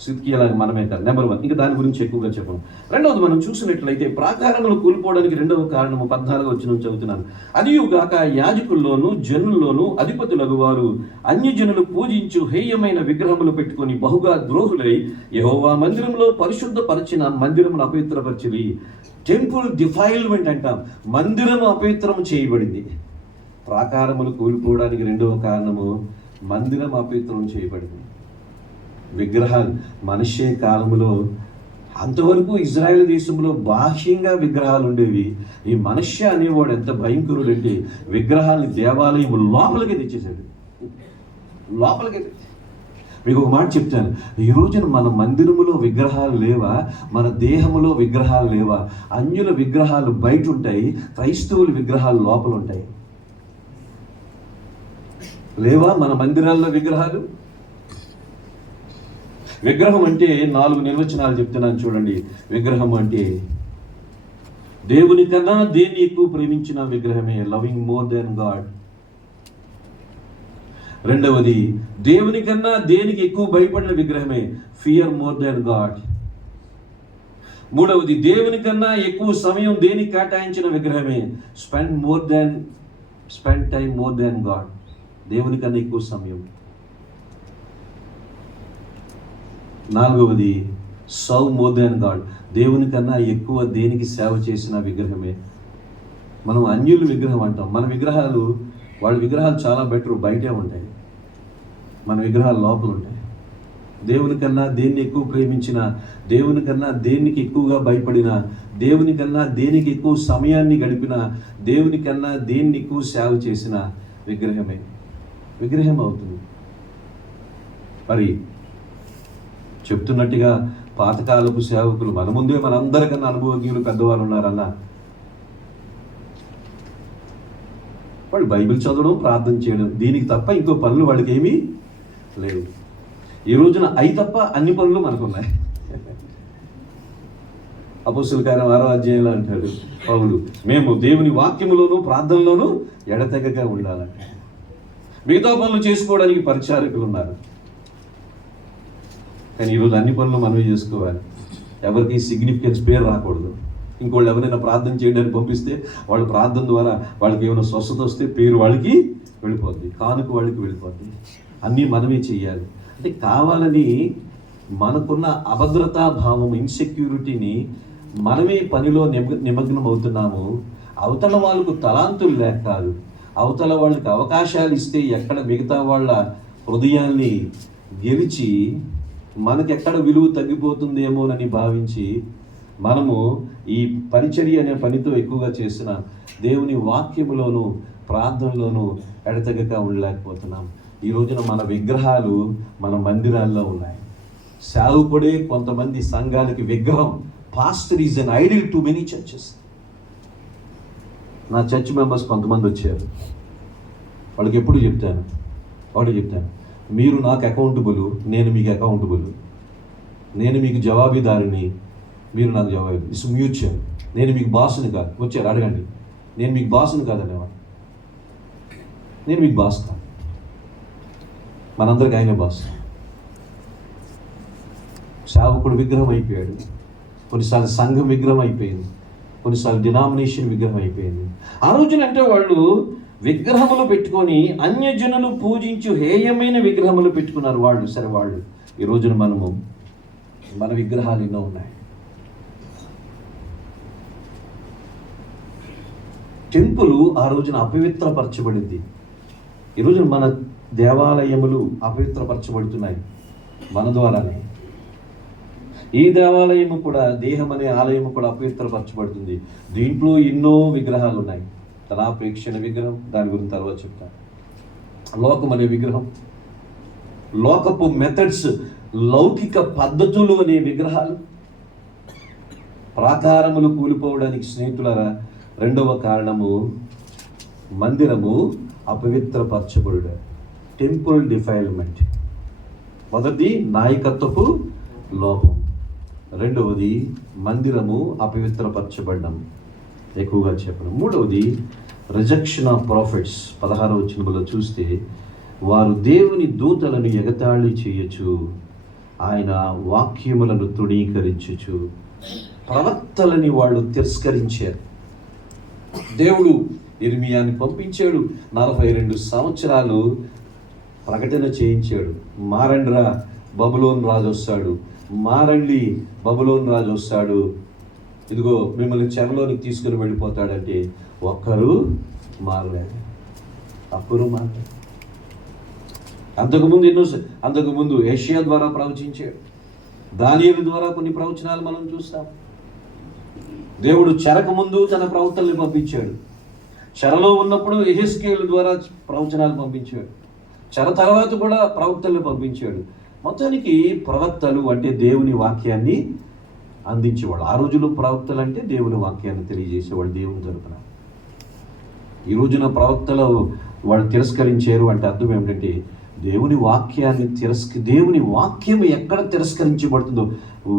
సిద్కియాలాగా మనమే కాదు. నెంబర్ 1. ఇంకా దాని గురించి ఎక్కువగా చెప్పను. రెండవది, మనం చూసినట్లయితే ప్రాకారములు కూలిపోవడానికి రెండవ కారణము 14వ వచనం చదువుతున్నాను. అదియుగాక యాజకుల్లోను జనుల్లోను అధిపతులకు వారు అన్యజనులు పూజించు హేయమైన విగ్రహములు పెట్టుకొని బహుగా ద్రోహులై యెహోవా మందిరంలో పరిశుద్ధపరిచిన మందిరమును అపవిత్రపరిచిరి. టెంపుల్ డిఫైల్మెంట్ అంటాం. మందిరము అపవిత్రము చేయబడింది. ప్రాకారములు కూలిపోవడానికి రెండవ కారణము మందిరం అపవిత్రం చేయబడింది. విగ్రహాలు మనషే కాలంలో అంతవరకు ఇజ్రాయెల్ దేశంలో బాహ్యంగా విగ్రహాలు ఉండేవి. ఈ మనష్య అనేవాడు ఎంత భయంకరుడు అంటే విగ్రహాన్ని దేవాలయం లోపలికి తెచ్చేసాడు. మీకు ఒక మాట చెప్తాను, ఈ రోజున మన మందిరములో విగ్రహాలు లేవా? మన దేహములో విగ్రహాలు లేవా? అన్యుల విగ్రహాలు బయట ఉంటాయి, క్రైస్తవుల విగ్రహాలు లోపల ఉంటాయి. లేవా మన మందిరాల్లో విగ్రహాలు? విగ్రహం అంటే 4 నిర్వచనాలు చెప్తున్నాను చూడండి. విగ్రహం అంటే దేవుని కన్నా దేన్ని ఎక్కువ ప్రేమించిన విగ్రహమే, లవింగ్ మోర్ దెన్ గాడ్. రెండవది, దేవుని కన్నా దేనికి ఎక్కువ భయపడిన విగ్రహమే, ఫియర్ మోర్ దెన్ గాడ్. మూడవది, దేవుని కన్నా ఎక్కువ సమయం దేనికి కేటాయించిన విగ్రహమే, spend time more than God. దేవుని కన్నా ఎక్కువ సమయం. నాలుగవది, సర్వ్ మోర్ దెన్ గాడ్. దేవుని కన్నా ఎక్కువ దేనికి సేవ చేసిన విగ్రహమే. మనం అన్యుల విగ్రహం అంటాం. మన విగ్రహాలు, వాళ్ళ విగ్రహాలు చాలా బెటర్, బయటే ఉంటాయి. మన విగ్రహాలు లోపల ఉంటాయి. దేవుని కన్నా దేన్ని ఎక్కువ ప్రేమించిన, దేవుని కన్నా దేనికి ఎక్కువగా భయపడిన, దేవుని కన్నా దేనికి ఎక్కువ సమయాన్ని గడిపిన, దేవుని కన్నా దేన్ని ఎక్కువ సేవ చేసిన విగ్రహం అవుతుంది. మరి చెప్తున్నట్టుగా పాతకాలపు సేవకులు మన ముందే మనందరికన్నా అనుభవజ్ఞులు పెద్దవాళ్ళు ఉన్నారన్న, వాళ్ళు బైబిల్ చదవడం, ప్రార్థన చేయడం, దీనికి తప్ప ఇంకో పనులు వాళ్ళకి ఏమీ లేవు. ఈ రోజున అయి తప్ప అన్ని పనులు మనకున్నాయి. అపోస్తలుల కార్యం 6వ అధ్యాయంలో అంటాడు పౌలు, మేము దేవుని వాక్యములోను ప్రార్థనలోనూ ఎడతెగక ఉండాలంట. మిగతా పనులు చేసుకోవడానికి పరిచారకులు ఉన్నారు, కానీ ఈరోజు అన్ని పనులు మనమే చేసుకోవాలి. ఎవరికి సిగ్నిఫికెన్స్ పేరు రాకూడదు. ఇంకోళ్ళు ఎవరైనా ప్రార్థన చేయడానికి పంపిస్తే వాళ్ళ ప్రార్థన ద్వారా వాళ్ళకి ఏమైనా స్వస్థత వస్తే పేరు వాళ్ళకి వెళ్ళిపోద్ది, కానుక వాళ్ళకి వెళ్ళిపోద్ది. అన్నీ మనమే చెయ్యాలి. అంటే కావాలని మనకున్న అభద్రతా భావం, ఇన్సెక్యూరిటీని మనమే పనిలో నిమగ్నం అవుతున్నాము. అవతల వాళ్ళకు తలాంతులు లేక కాదు, అవతల వాళ్ళకి అవకాశాలు ఇస్తే ఎక్కడ మిగతా వాళ్ళ హృదయాల్ని గెలిచి మనకెక్కడ విలువ తగ్గిపోతుందేమోనని భావించి మనము ఈ పరిచర్య అనే పనితో ఎక్కువగా చేసిన దేవుని వాక్యములోను ప్రార్థనలోను ఎడతెగక ఉండలేకపోతున్నాం. ఈ రోజున మన విగ్రహాలు మన మందిరాల్లో ఉన్నాయి. సేవకుడే కొంతమంది సంఘానికి విగ్రహం. Pastor is an idol to many churches. నా చర్చ్ మెంబర్స్ కొంతమంది వచ్చారు. వాళ్ళకి ఎప్పుడు చెప్తాను, మీరు నాకు అకౌంటబుల్, నేను మీకు అకౌంటబుల్. నేను మీకు జవాబుదారిని, మీరు నాకు జవాబు. It's mutual. నేను మీకు బాస్ని కాదు. వచ్చారు అడగండి. నేను మీకు బాస్ని కాదనేవాడు. నేను మీకు బాస్ కాదు. మనందరికి ఆయనే బాస్. సేవకుడు విగ్రహం అయిపోయాడు. కొన్నిసార్లు సంఘం విగ్రహం అయిపోయింది. కొన్నిసార్లు డినామినేషన్ విగ్రహం అయిపోయింది. ఆ రోజున అంటే వాళ్ళు విగ్రహములు పెట్టుకొని అన్యజనులు పూజించు హేయమైన విగ్రహములు పెట్టుకున్నారు వాళ్ళు. సరే, వాళ్ళు ఈ రోజున మన విగ్రహాలు ఎన్నో ఉన్నాయి. టెంపుల్ ఆ రోజున అపవిత్రపరచబడింది. ఈ రోజున మన దేవాలయములు అపవిత్రపరచబడుతున్నాయి మన ద్వారానే. ఈ దేవాలయము కూడా, దేహం అనే ఆలయము కూడా అపవిత్రపరచబడుతుంది. దీంట్లో ఎన్నో విగ్రహాలు ఉన్నాయి. ధనాపేక్షణ విగ్రహం, దాని గురించి తర్వాత చెప్తాను. లోకం అనే విగ్రహం, లోకపు మెథడ్స్, లౌకిక పద్ధతులు అనే విగ్రహాలు, ప్రాకారములు కూలిపోవడానికి స్నేహితులారా రెండవ కారణము మందిరము అపవిత్రపరచబడుట, టెంపుల్ డిఫైల్మెంట్. మొదటిది నాయకత్వపు లోపం, రెండవది మందిరము అపవిత్రపరచబడడం, ఎక్కువగా చెప్పడం. మూడవది రిజెక్షన్ ఆఫ్ ప్రాఫిట్స్. 16వ వచనంలో చూస్తే, వారు దేవుని దూతలను ఎగతాళి చేయొచ్చు, ఆయన వాక్యములను తృణీకరించుచు. ప్రవక్తలని వాళ్ళు తిరస్కరించారు. దేవుడు ఇర్మియాని పంపించాడు, 42 సంవత్సరాలు ప్రకటన చేయించాడు. మారండ్రా, బబులోను రాజు వస్తాడు, మారండి, బబులోను రాజు వస్తాడు, ఇదిగో మిమ్మల్ని చెరలోనికి తీసుకుని వెళ్ళిపోతాడంటే ఒక్కరు మారలేదు. అప్పుడు మాట అంతకుముందు యెషయా ద్వారా ప్రవచించాడు. దానియేలు ద్వారా కొన్ని ప్రవచనాలు మనం చూస్తాం. దేవుడు చెరకు ముందు తన ప్రవక్తల్ని పంపించాడు. చెరలో ఉన్నప్పుడు యెహెజ్కేలు ద్వారా ప్రవచనాలు పంపించాడు. చెర తర్వాత కూడా ప్రవక్తల్ని పంపించాడు. మొత్తానికి ప్రవక్తలు అంటే దేవుని వాక్యాన్ని అందించేవాడు. ఆ రోజుల్లో ప్రవక్తలు అంటే దేవుని వాక్యాన్ని తెలియజేసేవాడు దేవుని తరపున. ఈ రోజున ప్రవక్తలు వాళ్ళు తిరస్కరించారు అంటే అర్థం ఏమిటంటే, దేవుని వాక్యాన్ని దేవుని వాక్యం ఎక్కడ తిరస్కరించబడుతుందో,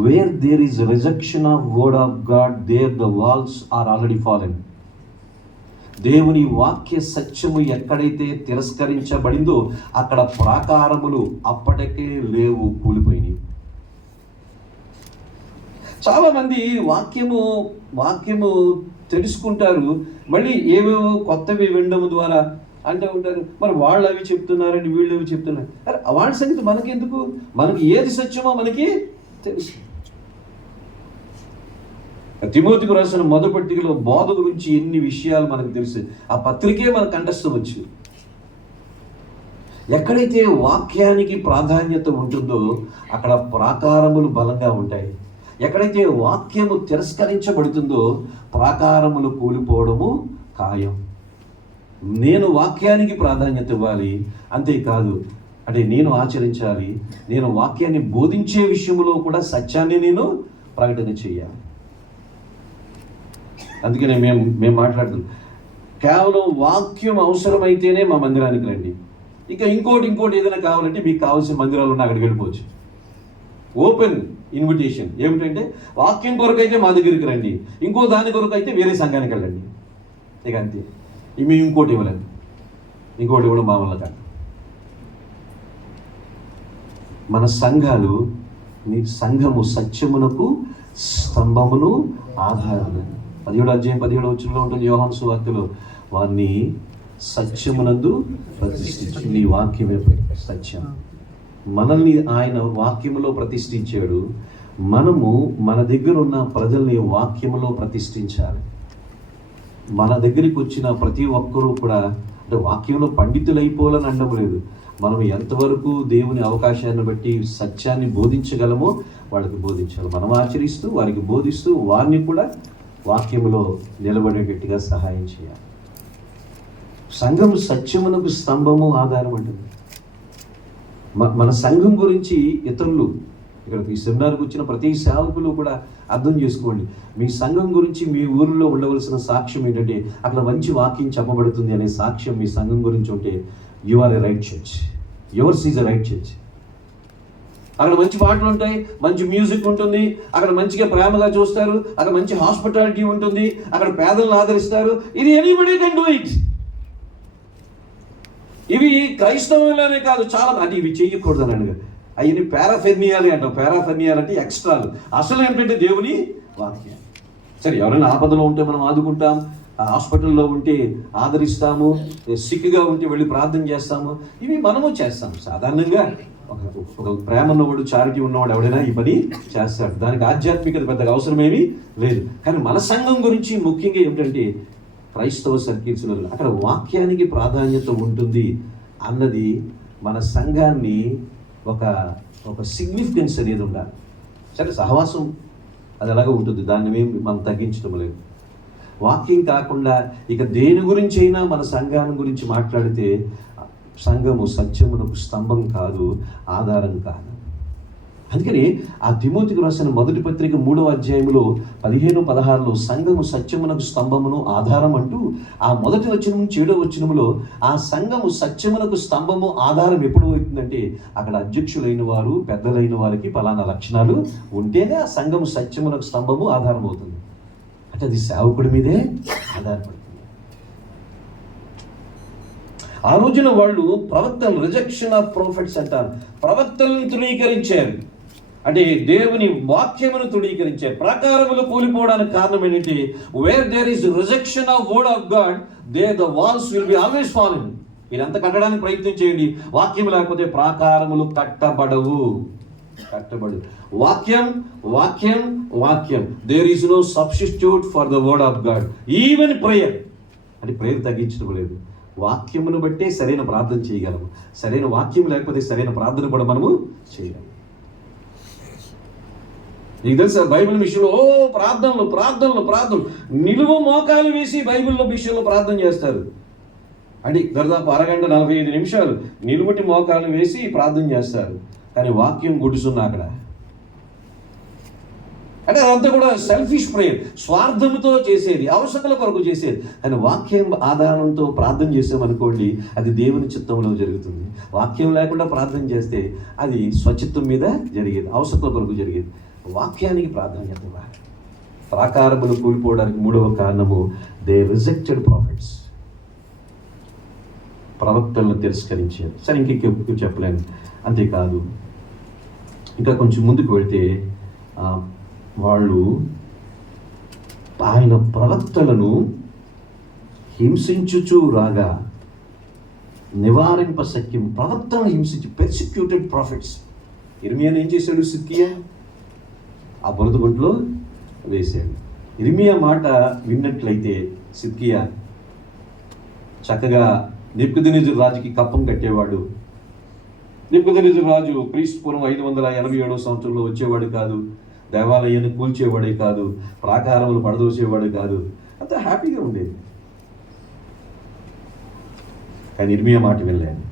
where there is rejection of word of God, there the walls are already fallen. దేవుని వాక్య సత్యము ఎక్కడైతే తిరస్కరించబడిందో అక్కడ ప్రాకారములు అప్పటికే లేవు, కూలిపోయినాయి. చాలామంది వాక్యము తెలుసుకుంటారు, మళ్ళీ ఏవేవో కొత్తవి వినడం ద్వారా అంటూ ఉంటారు. మరి వాళ్ళు అవి చెప్తున్నారండి, వీళ్ళు అవి చెప్తున్నారు. అరే వాళ్ళ సంగతి మనకెందుకు? మనకి ఏది సత్యమో మనకి తెలుసు. తిమోతికి రాసిన మొదటి పత్రికలో బోధ గురించి ఎన్ని విషయాలు మనకు తెలుసు. ఆ పత్రికే మనకు కంఠస్థం వచ్చు. ఎక్కడైతే వాక్యానికి ప్రాధాన్యత ఉంటుందో అక్కడ ప్రాకారములు బలంగా ఉంటాయి. ఎక్కడైతే వాక్యము తిరస్కరించబడుతుందో ప్రాకారములు కూలిపోవడము ఖాయం. నేను వాక్యానికి ప్రాధాన్యత ఇవ్వాలి, అంతేకాదు అంటే నేను ఆచరించాలి. నేను వాక్యాన్ని బోధించే విషయంలో కూడా సత్యాన్ని నేను ప్రకటన చేయాలి. అందుకనే మేము మాట్లాడుతున్నాం, కేవలం వాక్యం అవసరమైతేనే మా మందిరానికి రండి. ఇక ఇంకోటి ఏదైనా కావాలంటే మీకు కావాల్సిన మందిరాలు ఉన్న అక్కడికి వెళ్ళిపోవచ్చు. Open invitation. ఏమిటంటే వాక్యం కొరకు అయితే మా దగ్గరికి రండి, ఇంకో దాని కొరకు అయితే వేరే సంఘానికి వెళ్ళండి. ఇక అంతే. మేము ఇంకోటి ఇవ్వలేదు, ఇంకోటి ఇవ్వడం మా వల్ల కాదు. మన సంఘము సత్యమునకు స్తంభమును ఆధారము. 17వ అధ్యాయం 17వ వచనంలో ఉంటుంది యోహాను సువార్తలో, వారిని సత్యమునందు ప్రతిష్ఠించు. నీ వాక్యమే సత్యం. మనల్ని ఆయన వాక్యములో ప్రతిష్ఠించాడు. మనము మన దగ్గర ఉన్న ప్రజల్ని వాక్యములో ప్రతిష్ఠించాలి. మన దగ్గరికి వచ్చిన ప్రతి ఒక్కరూ కూడా అంటే వాక్యంలో పండితులైపోవాలని అనడం లేదు. మనం ఎంతవరకు దేవుని అవకాశాన్ని బట్టి సత్యాన్ని బోధించగలమో వాళ్ళకి బోధించాలి. మనం ఆచరిస్తూ వారికి బోధిస్తూ వారిని కూడా వాక్యంలో నిలబడేటట్టుగా సహాయం చేయాలి. సంఘం సత్యమునకు స్తంభము, ఆధారం అంటుంది. మన సంఘం గురించి ఇతరులు, ఇక్కడ ఈ సెమినార్కి వచ్చిన ప్రతి సేవకులు కూడా అర్థం చేసుకోండి. మీ సంఘం గురించి మీ ఊరిలో ఉండవలసిన సాక్ష్యం ఏంటంటే, అక్కడ మంచి వాక్యం చెప్పబడుతుంది అనే సాక్ష్యం మీ సంఘం గురించి ఉంటే, you are a right church, yours is a right church. అక్కడ మంచి పాటలు ఉంటాయి, మంచి మ్యూజిక్ ఉంటుంది, అక్కడ మంచిగా ప్రేమగా చూస్తారు, అక్కడ మంచి హాస్పిటాలిటీ ఉంటుంది, అక్కడ పేదలను ఆదరిస్తారు. ఇది ఎనీబడీ కెన్ డూ ఇట్. ఇవి క్రైస్తవంలోనే కాదు, చాలా అది ఇవి చేయకూడదు అని అడిగారు. అవన్నీ పారాఫెర్నియాలి అంటాం. పారాఫెర్నియాలు అంటే ఎక్స్ట్రాలు. అసలు ఏంటంటే దేవుని వాక్యం. సరే, ఎవరైనా ఆపదలో ఉంటే మనం ఆదుకుంటాం, హాస్పిటల్లో ఉంటే ఆదరిస్తాము, సిక్గా ఉంటే వెళ్ళి ప్రార్థన చేస్తాము. ఇవి మనము చేస్తాము సాధారణంగా. ఒక ప్రేమ ఉన్నవాడు, చారిటీ ఉన్నవాడు ఎవడైనా ఈ పని చేస్తాడు. దానికి ఆధ్యాత్మికత పెద్దగా అవసరమేమీ లేదు. కానీ మన సంఘం గురించి ముఖ్యంగా ఏమిటంటే, క్రైస్తవ సర్కిల్స్లో అక్కడ వాక్యానికి ప్రాధాన్యత ఉంటుంది అన్నది మన సంఘాన్ని ఒక సిగ్నిఫికెన్స్ అనేది ఉండాలి. సరే, సహవాసం అది ఎలాగో ఉంటుంది, దాన్ని మనం తగ్గించడం లేదు. వాక్యం కాకుండా ఇక దేని గురించి అయినా మన సంఘాన్ని గురించి మాట్లాడితే సంఘము సత్యమునకు స్తంభం కాదు, ఆధారం కాదు. అందుకని ఆ తిమోతికి రాసిన మొదటి పత్రిక 3వ అధ్యాయంలో 15-16 సంఘము సత్యమునకు స్తంభమును ఆధారం అంటూ, ఆ మొదటి వచనం 7వ వచనములో ఆ సంఘము సత్యమునకు స్తంభము ఆధారం ఎప్పుడు అవుతుందంటే, అక్కడ అధ్యక్షులైన వారు, పెద్దలైన వారికి పలానా లక్షణాలు ఉంటేనే ఆ సంఘము సత్యమునకు స్తంభము ఆధారం అవుతుంది. అంటే అది సేవకుడి మీదే ఆధారపడుతుంది. ఆ రోజున వాళ్ళు ప్రవక్తలు, రిజెక్షన్ ఆఫ్ ప్రాఫిట్స్ అంటారు, ప్రవక్తలను తృణీకరించారు. అంటే దేవుని వాక్యమును తృణీకరించారు. ప్రాకారములు కూలిపోవడానికి కారణం ఏంటంటే, where there is rejection of word of God, there the walls will be always falling. మీరంతా కట్టడానికి ప్రయత్నం చేయండి, వాక్యం లేకపోతే ప్రాకారములు కట్టబడవు. వాక్యం వాక్యం వాక్యం. There is no substitute for the word of God. Even prayer, అంటే ప్రేయర్ తగ్గించడం లేదు. వాక్యమును బట్టే సరైన ప్రార్థన చేయగలము. సరైన వాక్యం లేకపోతే సరైన ప్రార్థన కూడా మనము చేయగలము. నీకు తెలుసా, బైబిల్ విషయంలో ప్రార్థనలు నిలువ మోకాలు వేసి బైబిల్లో విషయంలో ప్రార్థన చేస్తారు. అంటే దాదాపు అరగంట 45 నిమిషాలు నిలువుటి మోకాలు వేసి ప్రార్థన చేస్తారు. కానీ వాక్యం గుడుసున్నా అక్కడ. అంటే అదంతా కూడా సెల్ఫిష్ ప్రేయర్, స్వార్థంతో చేసేది, అవసరాల కొరకు చేసేది. కానీ వాక్యం ఆధారంతో ప్రార్థన చేసామనుకోండి, అది దేవుని చిత్తంలో జరుగుతుంది. వాక్యం లేకుండా ప్రార్థన చేస్తే అది స్వచిత్తం మీద జరిగేది, అవసరాల కొరకు జరిగేది. వాక్యానికి ప్రాధాన్యత ఇవ్వాలి. ప్రాకారములు కూలిపోవడానికి 3వ కారణము, దే రిజెక్టెడ్ ప్రాఫిట్స్. ప్రవక్తలను తిరస్కరించారు. సరే, ఇంకెక్కువ చెప్పలేను. అంతేకాదు, ఇంకా కొంచెం ముందుకు వెళితే వాళ్ళు ఆయన ప్రవక్తలను హింసించుచు రాగా నివారింప సఖ్యం. ప్రవక్తలను హింసించి, పెర్సిక్యూటెడ్ ప్రాఫిట్స్. ఇర్మియాను ఏం చేశాడు? సిద్కియా ఆ బురద గుంటలో వేశాడు. ఇర్మియా మాట విన్నట్లయితే సిద్కియా చక్కగా నెబుకద్నెజరు రాజుకి కప్పం కట్టేవాడు. నెబుకద్నెజరు రాజు క్రీస్తుపూర్వం 587వ సంవత్సరంలో వచ్చేవాడు కాదు, దేవాలయాన్ని కూల్చేవాడే కాదు, ప్రాకారములు పడదోసేవాడు కాదు. అంత హ్యాపీగా ఉండేది. కానీ ఇర్మియా మాట వెళ్ళాడు.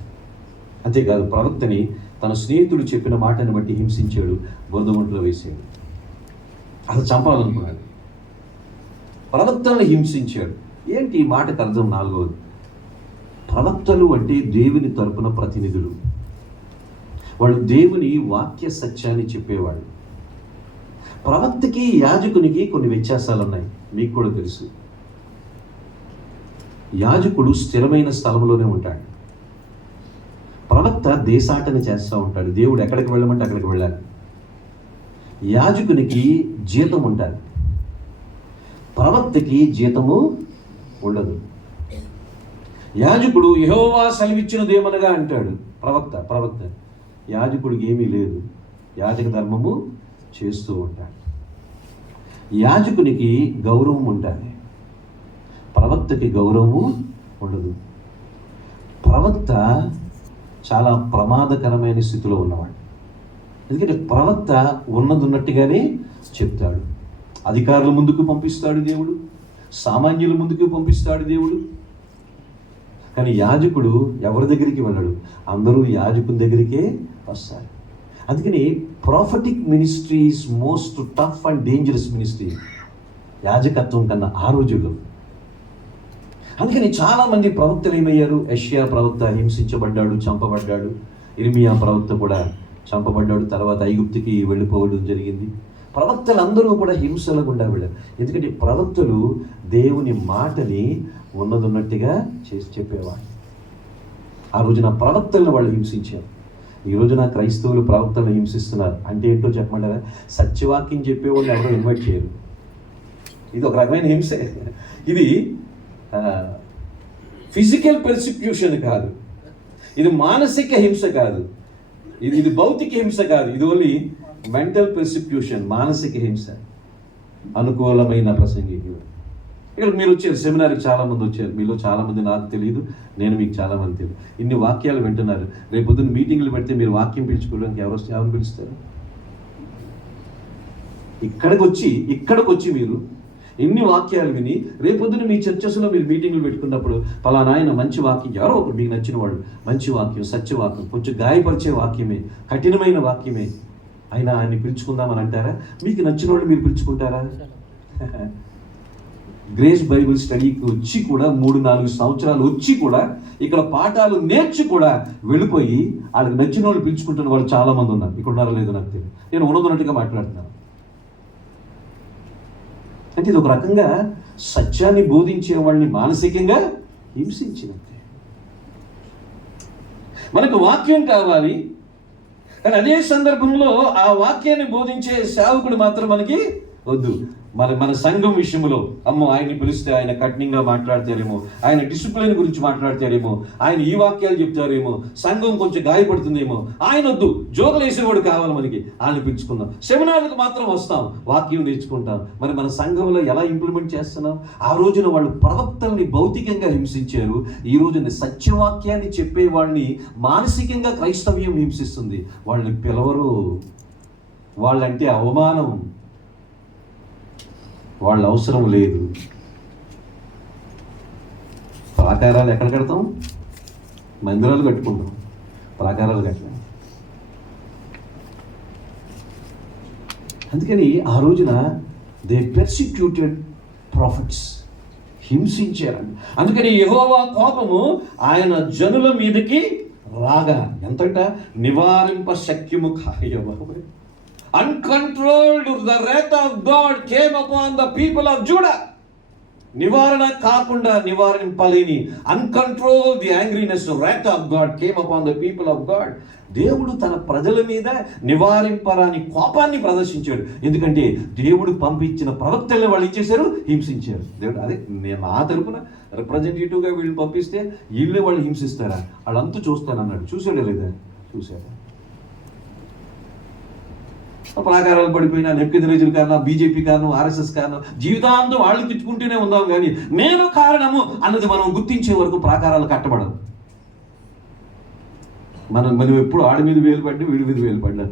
అంతేకాదు, ప్రవక్తని తన స్నేహితుడు చెప్పిన మాటను బట్టి హింసించాడు, బురద గుంటలో వేసాడు. అసలు చంపాలనుకున్నాడు. ప్రవక్తలను హింసించాడు. ఏంటి ఈ మాటకు అర్థం? 4వది, ప్రవక్తలు అంటే దేవుని తరపున ప్రతినిధులు. వాళ్ళు దేవుని వాక్య సత్యాన్ని చెప్పేవాళ్ళు. ప్రవక్తకి, యాజకునికి కొన్ని వ్యత్యాసాలు ఉన్నాయి, మీకు కూడా తెలుసు. యాజకుడు స్థిరమైన స్థలంలోనే ఉంటాడు. ప్రవక్త దేశాటన చేస్తూ ఉంటాడు. దేవుడు ఎక్కడికి వెళ్ళమంటే అక్కడికి వెళ్ళాలి. యాజకునికి జీతం ఉంటుంది, ప్రవక్తకి జీతము ఉండదు. యాజకుడు యెహోవా సెలవిచ్చినదేమనగా అంటాడు. ప్రవక్త యాజకుడికి ఏమీ లేదు, యాజక ధర్మము చేస్తూ ఉంటాడు. యాజకునికి గౌరవం ఉంటుంది, ప్రవక్తకి గౌరవము ఉండదు. ప్రవక్త చాలా ప్రమాదకరమైన స్థితిలో ఉన్నవాడు. ఎందుకంటే ప్రవక్త ఉన్నట్టుగానే చెప్తాడు. అధికారుల ముందుకు పంపిస్తాడు దేవుడు, సామాన్యుల ముందుకు పంపిస్తాడు దేవుడు. కానీ యాజకుడు ఎవరి దగ్గరికి వెళ్ళడు, అందరూ యాజకుని దగ్గరికే వస్తారు. అందుకని prophetic ministry is most tough and dangerous ministry యాజకత్వం కన్నా ఆ రోజుల్లో. అందుకని చాలామంది ప్రవక్తలు ఏమయ్యారు? యెషయా ప్రవక్త హింసించబడ్డాడు, చంపబడ్డాడు. ఇర్మియా ప్రవక్త కూడా చంపబడ్డాడు. తర్వాత ఐగుప్తుకి వెళ్ళిపోవడం జరిగింది. ప్రవక్తలందరూ కూడా హింసల గుండా వెళ్ళారు. ఎందుకంటే ప్రవక్తలు దేవుని మాటని ఉన్నట్టుగా చేసి చెప్పేవాడు. ఆ రోజున ప్రవక్తలను వాళ్ళు హింసించారు. ఈ రోజున క్రైస్తవులు ప్రవక్తలను హింసిస్తున్నారు. అంటే ఏంటో చెప్పమంటారా? సత్యవాక్యం చెప్పేవాళ్ళు ఎవరో ఇన్వైట్ చేయరు. ఇది ఒక రకమైన హింసే. ఇది ఫిజికల్ పెర్సిక్యూషన్ కాదు, ఇది మానసిక హింస కాదు, ఇది భౌతిక హింస కాదు, ఇది ఓన్లీ మెంటల్ పెర్సిక్యూషన్, మానసిక హింస. అనుకూలమైన ప్రసంగికులు ఇక్కడ మీరు వచ్చారు, సెమినార్కి చాలామంది వచ్చారు. మీలో చాలామంది నాకు తెలియదు, నేను మీకు చాలామంది తెలియదు. ఇన్ని వాక్యాలు వింటున్నారు. రేపు పొద్దున్న మీటింగ్లు పెడితే మీరు వాక్యం పిలుచుకోవడానికి ఎవరు పిలుస్తారు? ఇక్కడికి వచ్చి మీరు ఎన్ని వాక్యాలు విని రేపొద్దున మీ చర్చస్లో మీరు మీటింగ్లు పెట్టుకున్నప్పుడు పలానా ఆయన మంచి వాక్యం, ఎవరో ఒకరు మీకు నచ్చిన వాడు మంచి వాక్యం, సత్యవాక్యం, కొంచెం గాయపరిచే వాక్యమే, కఠినమైన వాక్యమే అయినా ఆయన్ని పిలుచుకుందామని అంటారా? మీకు నచ్చిన వాళ్ళు మీరు పిలుచుకుంటారా? గ్రేస్ బైబిల్ స్టడీకి వచ్చి కూడా 3-4 సంవత్సరాలు వచ్చి కూడా ఇక్కడ పాఠాలు నేర్చి కూడా వెళ్ళిపోయి వాళ్ళకి నచ్చిన వాళ్ళు పిలుచుకుంటున్న వాళ్ళు చాలామంది ఉన్నారు. ఇక్కడ ఉన్నారో లేదో నాకు తెలియదు. నేను ఉన్నట్టుగా మాట్లాడుతున్నాను. అంటే ఇది ఒక రకంగా సత్యాన్ని బోధించే వాళ్ళని మానసికంగా హింసించినట్టే. మనకు వాక్యం కావాలి, కానీ అదే సందర్భంలో ఆ వాక్యాన్ని బోధించే సేవకుడు మాత్రం మనకి వద్దు. మన సంఘం విషయంలో అమ్మో ఆయన్ని పిలిస్తే ఆయన కఠినంగా మాట్లాడతారేమో, ఆయన డిసిప్లిన్ గురించి మాట్లాడతారేమో, ఆయన ఈ వాక్యాలు చెప్తారేమో, సంఘం కొంచెం గాయపడుతుందేమో, ఆయన వద్దు, జోకులు వేసేవాడు కావాలి మనకి, ఆయన పిలుచుకుందాం. సెమినార్లకు మాత్రం వస్తాం, వాక్యం నేర్చుకుంటాం. మరి మన సంఘంలో ఎలా ఇంప్లిమెంట్ చేస్తున్నాం? ఆ రోజున వాళ్ళు ప్రవక్తల్ని భౌతికంగా హింసించారు. ఈ రోజున సత్యవాక్యాన్ని చెప్పేవాడిని మానసికంగా క్రైస్తవ్యం హింసిస్తుంది. వాళ్ళని పిలవరు, వాళ్ళంటే అవమానం, వాళ్ళ అవసరం లేదు. ప్రాకారాలు ఎక్కడ కడతాం? మందిరాలు కట్టుకుంటాం, ప్రాకారాలు కట్టలేం. అందుకని ఆ రోజున దే పెర్సిక్యూటెడ్ ప్రాఫిట్స్, హింసించారండి. అందుకని యెహోవా కోపము ఆయన జనుల మీదకి రాగా ఎంతట నివారింప శక్యము కాయవ. Uncontrolled, the wrath of God came upon the people of Judah. నివారణ కాకుండా నివారింపలేని uncontrolled, the angriness, the wrath of God came upon the people of God. దేవుడు తన ప్రజల మీద నివారింపరాని కోపాన్ని ప్రదర్శించాడు. ఎందుకంటే దేవుడు పంపించిన ప్రవక్తల్ని వాళ్ళు ఇచ్చేశారు, హింసించారు. దేవుడు అదే నేను నా తరపున రిప్రజెంటేటివ్గా వీళ్ళు పంపిస్తే వీళ్ళే వాళ్ళు హింసిస్తారా? వాళ్ళంతా చూస్తానన్నాడు. చూసాడా లేదా? చూశాడు. ప్రాకారాలు పడిపోయినా, నెబ్కద్నెజరు కారణం, బీజేపీ కారణం, ఆర్ఎస్ఎస్ కారణం, జీవితాంతం వాళ్ళు తిట్టుకుంటూనే ఉందాం. కానీ నేను కారణము అన్నది మనం గుర్తించే వరకు ప్రాకారాలు కట్టబడదు. మనం ఎప్పుడు ఆడి మీద వేలు పడ్డా, వీడి మీద వేలు పడ్డా.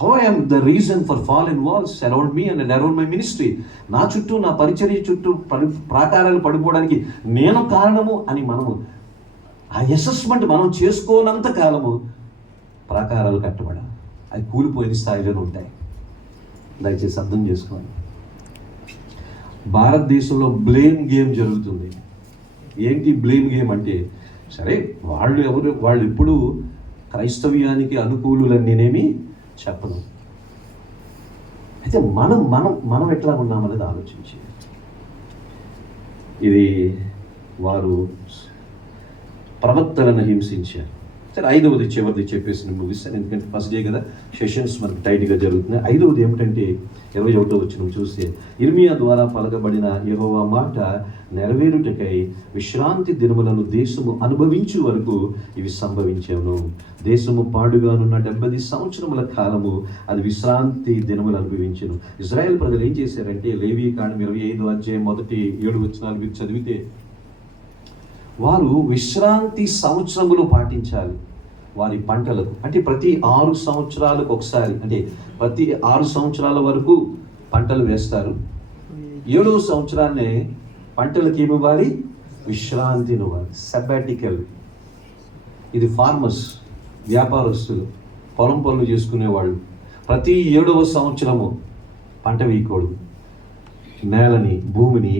How I'm the reason for fall walls around me and around my ministry. నా చుట్టూ, నా పరిచర్య చుట్టూ ప్రాకారాలు పడిపోవడానికి నేను కారణము అని మనము ఆ అసెస్మెంట్ మనం చేసుకోనంత కాలము ప్రాకారాలు కట్టబడాలి. అవి కూలిపోయిన స్థాయిలోనే ఉంటాయి. దయచేసి అర్థం చేసుకోండి. భారతదేశంలో బ్లేమ్ గేమ్ జరుగుతుంది. ఏంటి బ్లేమ్ గేమ్ అంటే, సరే వాళ్ళు ఎప్పుడు క్రైస్తవ్యానికి అనుకూలులని నేనేమి చెప్పను. అయితే మనం ఎట్లా ఉన్నామనేది ఆలోచించి, ఇది వారు ప్రవక్తలను హింసించారు. సరే, 5వది చివరిది చెప్పేసి నేను ముగిస్తాను. ఎందుకంటే ఫస్ట్ డే కదా, సెషన్స్ మనకు టైట్గా జరుగుతున్నాయి. 5వది ఏమిటంటే 21వ వచనం చూస్తే, ఇర్మియా ద్వారా పలకబడిన యెహోవా మాట నెరవేరుటకై విశ్రాంతి దినములను దేశము అనుభవించు వరకు ఇవి సంభవించాను. దేశము పాడుగానున్న 70 సంవత్సరముల కాలము అది విశ్రాంతి దినములు అనుభవించను. ఇజ్రాయెల్ ప్రజలు ఏం చేశారంటే, లేవీకాండం 25వ అధ్యాయం మొదటి 7 వచనాలు మీరు చదివితే, వారు విశ్రాంతి సంవత్సరములు పాటించాలి వారి పంటలకు. అంటే ప్రతి 6 సంవత్సరాలకు ఒకసారి, అంటే ప్రతి 6 సంవత్సరాల వరకు పంటలు వేస్తారు. 7వ సంవత్సరాన్నే పంటలకు ఏమివ్వాలి? విశ్రాంతినివ్వాలి, సబ్బాటికల్. ఇది ఫార్మర్స్, వ్యాపారస్తులు, పొలం పనులు చేసుకునేవాళ్ళు ప్రతి 7వ సంవత్సరము పంట వేయకూడదు. నేలని, భూమిని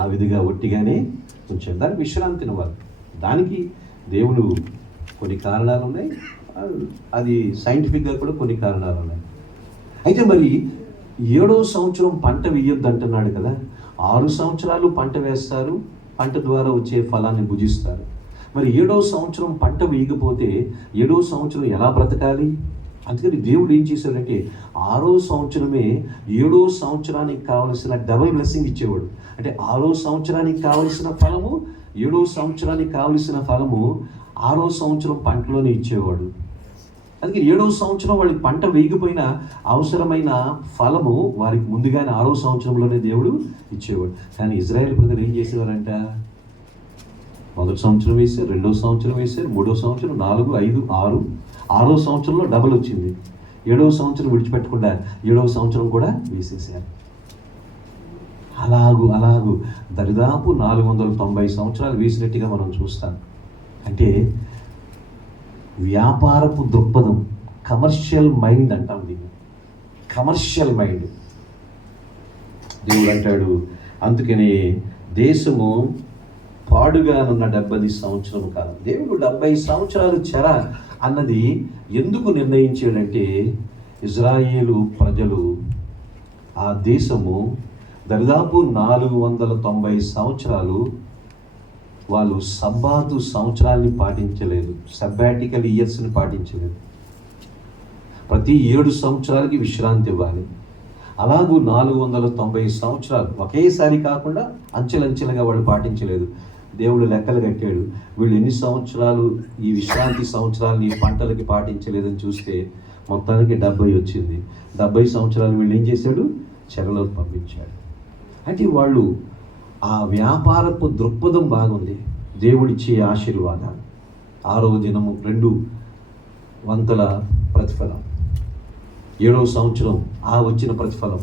ఆ విధిగా ఒట్టిగానే ఉంచారు, దానికి విశ్రాంతినివ్వాలి. దానికి దేవుడు కొన్ని కారణాలు ఉన్నాయి, అది సైంటిఫిక్గా కూడా కొన్ని కారణాలు ఉన్నాయి. అయితే మరి 7వ సంవత్సరం పంట వేయొద్దు అంటున్నాడు కదా. 6 సంవత్సరాలు పంట వేస్తారు, పంట ద్వారా వచ్చే ఫలాన్ని భుజిస్తారు. మరి 7వ సంవత్సరం పంట వేయకపోతే 7వ సంవత్సరం ఎలా బ్రతకాలి? అందుకని దేవుడు ఏం చేశాడంటే 6వ సంవత్సరమే 7వ సంవత్సరానికి కావలసిన డబుల్ బ్లెస్సింగ్ ఇచ్చేవాడు. అంటే 6వ సంవత్సరానికి కావలసిన ఫలము, 7వ సంవత్సరానికి కావలసిన ఫలము 6వ సంవత్సరం పంటలోనే ఇచ్చేవాడు. అందుకే 7వ సంవత్సరం వాళ్ళకి పంట వేయకపోయినా అవసరమైన ఫలము వారికి ముందుగానే 6వ సంవత్సరంలోనే దేవుడు ఇచ్చేవాడు. కానీ ఇజ్రాయేల్ ప్రజలు ఏం చేసేవారంట? మొదటి సంవత్సరం వేశారు, 2వ సంవత్సరం వేశారు, 3వ సంవత్సరం, 4, 5, 6, 6వ సంవత్సరంలో డబల్ వచ్చింది. 7వ సంవత్సరం విడిచిపెట్టకుండా 7వ సంవత్సరం కూడా వేసేసారు. అలాగూ దరిదాపు 490 సంవత్సరాలు వేసినట్టుగా మనం చూస్తాం. అంటే వ్యాపారపు దృక్పథం, కమర్షియల్ మైండ్ అంటాం దీన్ని, కమర్షియల్ మైండ్. దేవుడు అంటాడు, అందుకని దేశము పాడుగానున్న 70 సంవత్సరం కాలం. దేవుడు 70 సంవత్సరాలు చెర అన్నది ఎందుకు నిర్ణయించాడంటే, ఇజ్రాయేలు ప్రజలు, ఆ దేశము దాదాపు 490 సంవత్సరాలు వాళ్ళు సబ్బాతు సంవత్సరాల్ని పాటించలేదు, సబ్బాటికల్ ఇయర్స్ని పాటించలేదు. ప్రతి 7 సంవత్సరాలకి విశ్రాంతి ఇవ్వాలి. అలాగూ 490 సంవత్సరాలు ఒకేసారి కాకుండా అంచెలంచెలుగా వాళ్ళు పాటించలేదు. దేవుడు లెక్కలు కట్టాడు, వీళ్ళు ఎన్ని సంవత్సరాలు ఈ విశ్రాంతి సంవత్సరాలు ఈ పంటలకి పాటించలేదని చూస్తే మొత్తానికి 70 వచ్చింది. 70 సంవత్సరాలు వీళ్ళు ఏం చేశాడు? చెరలోకి పంపించాడు. అంటే వాళ్ళు ఆ వ్యాపారపు దృక్పథం బాగుంది. దేవుడిచ్చే ఆశీర్వాదాలు, 6వ దినము 2 వంతుల ప్రతిఫలం, 7వ సంవత్సరం ఆ వచ్చిన ప్రతిఫలం.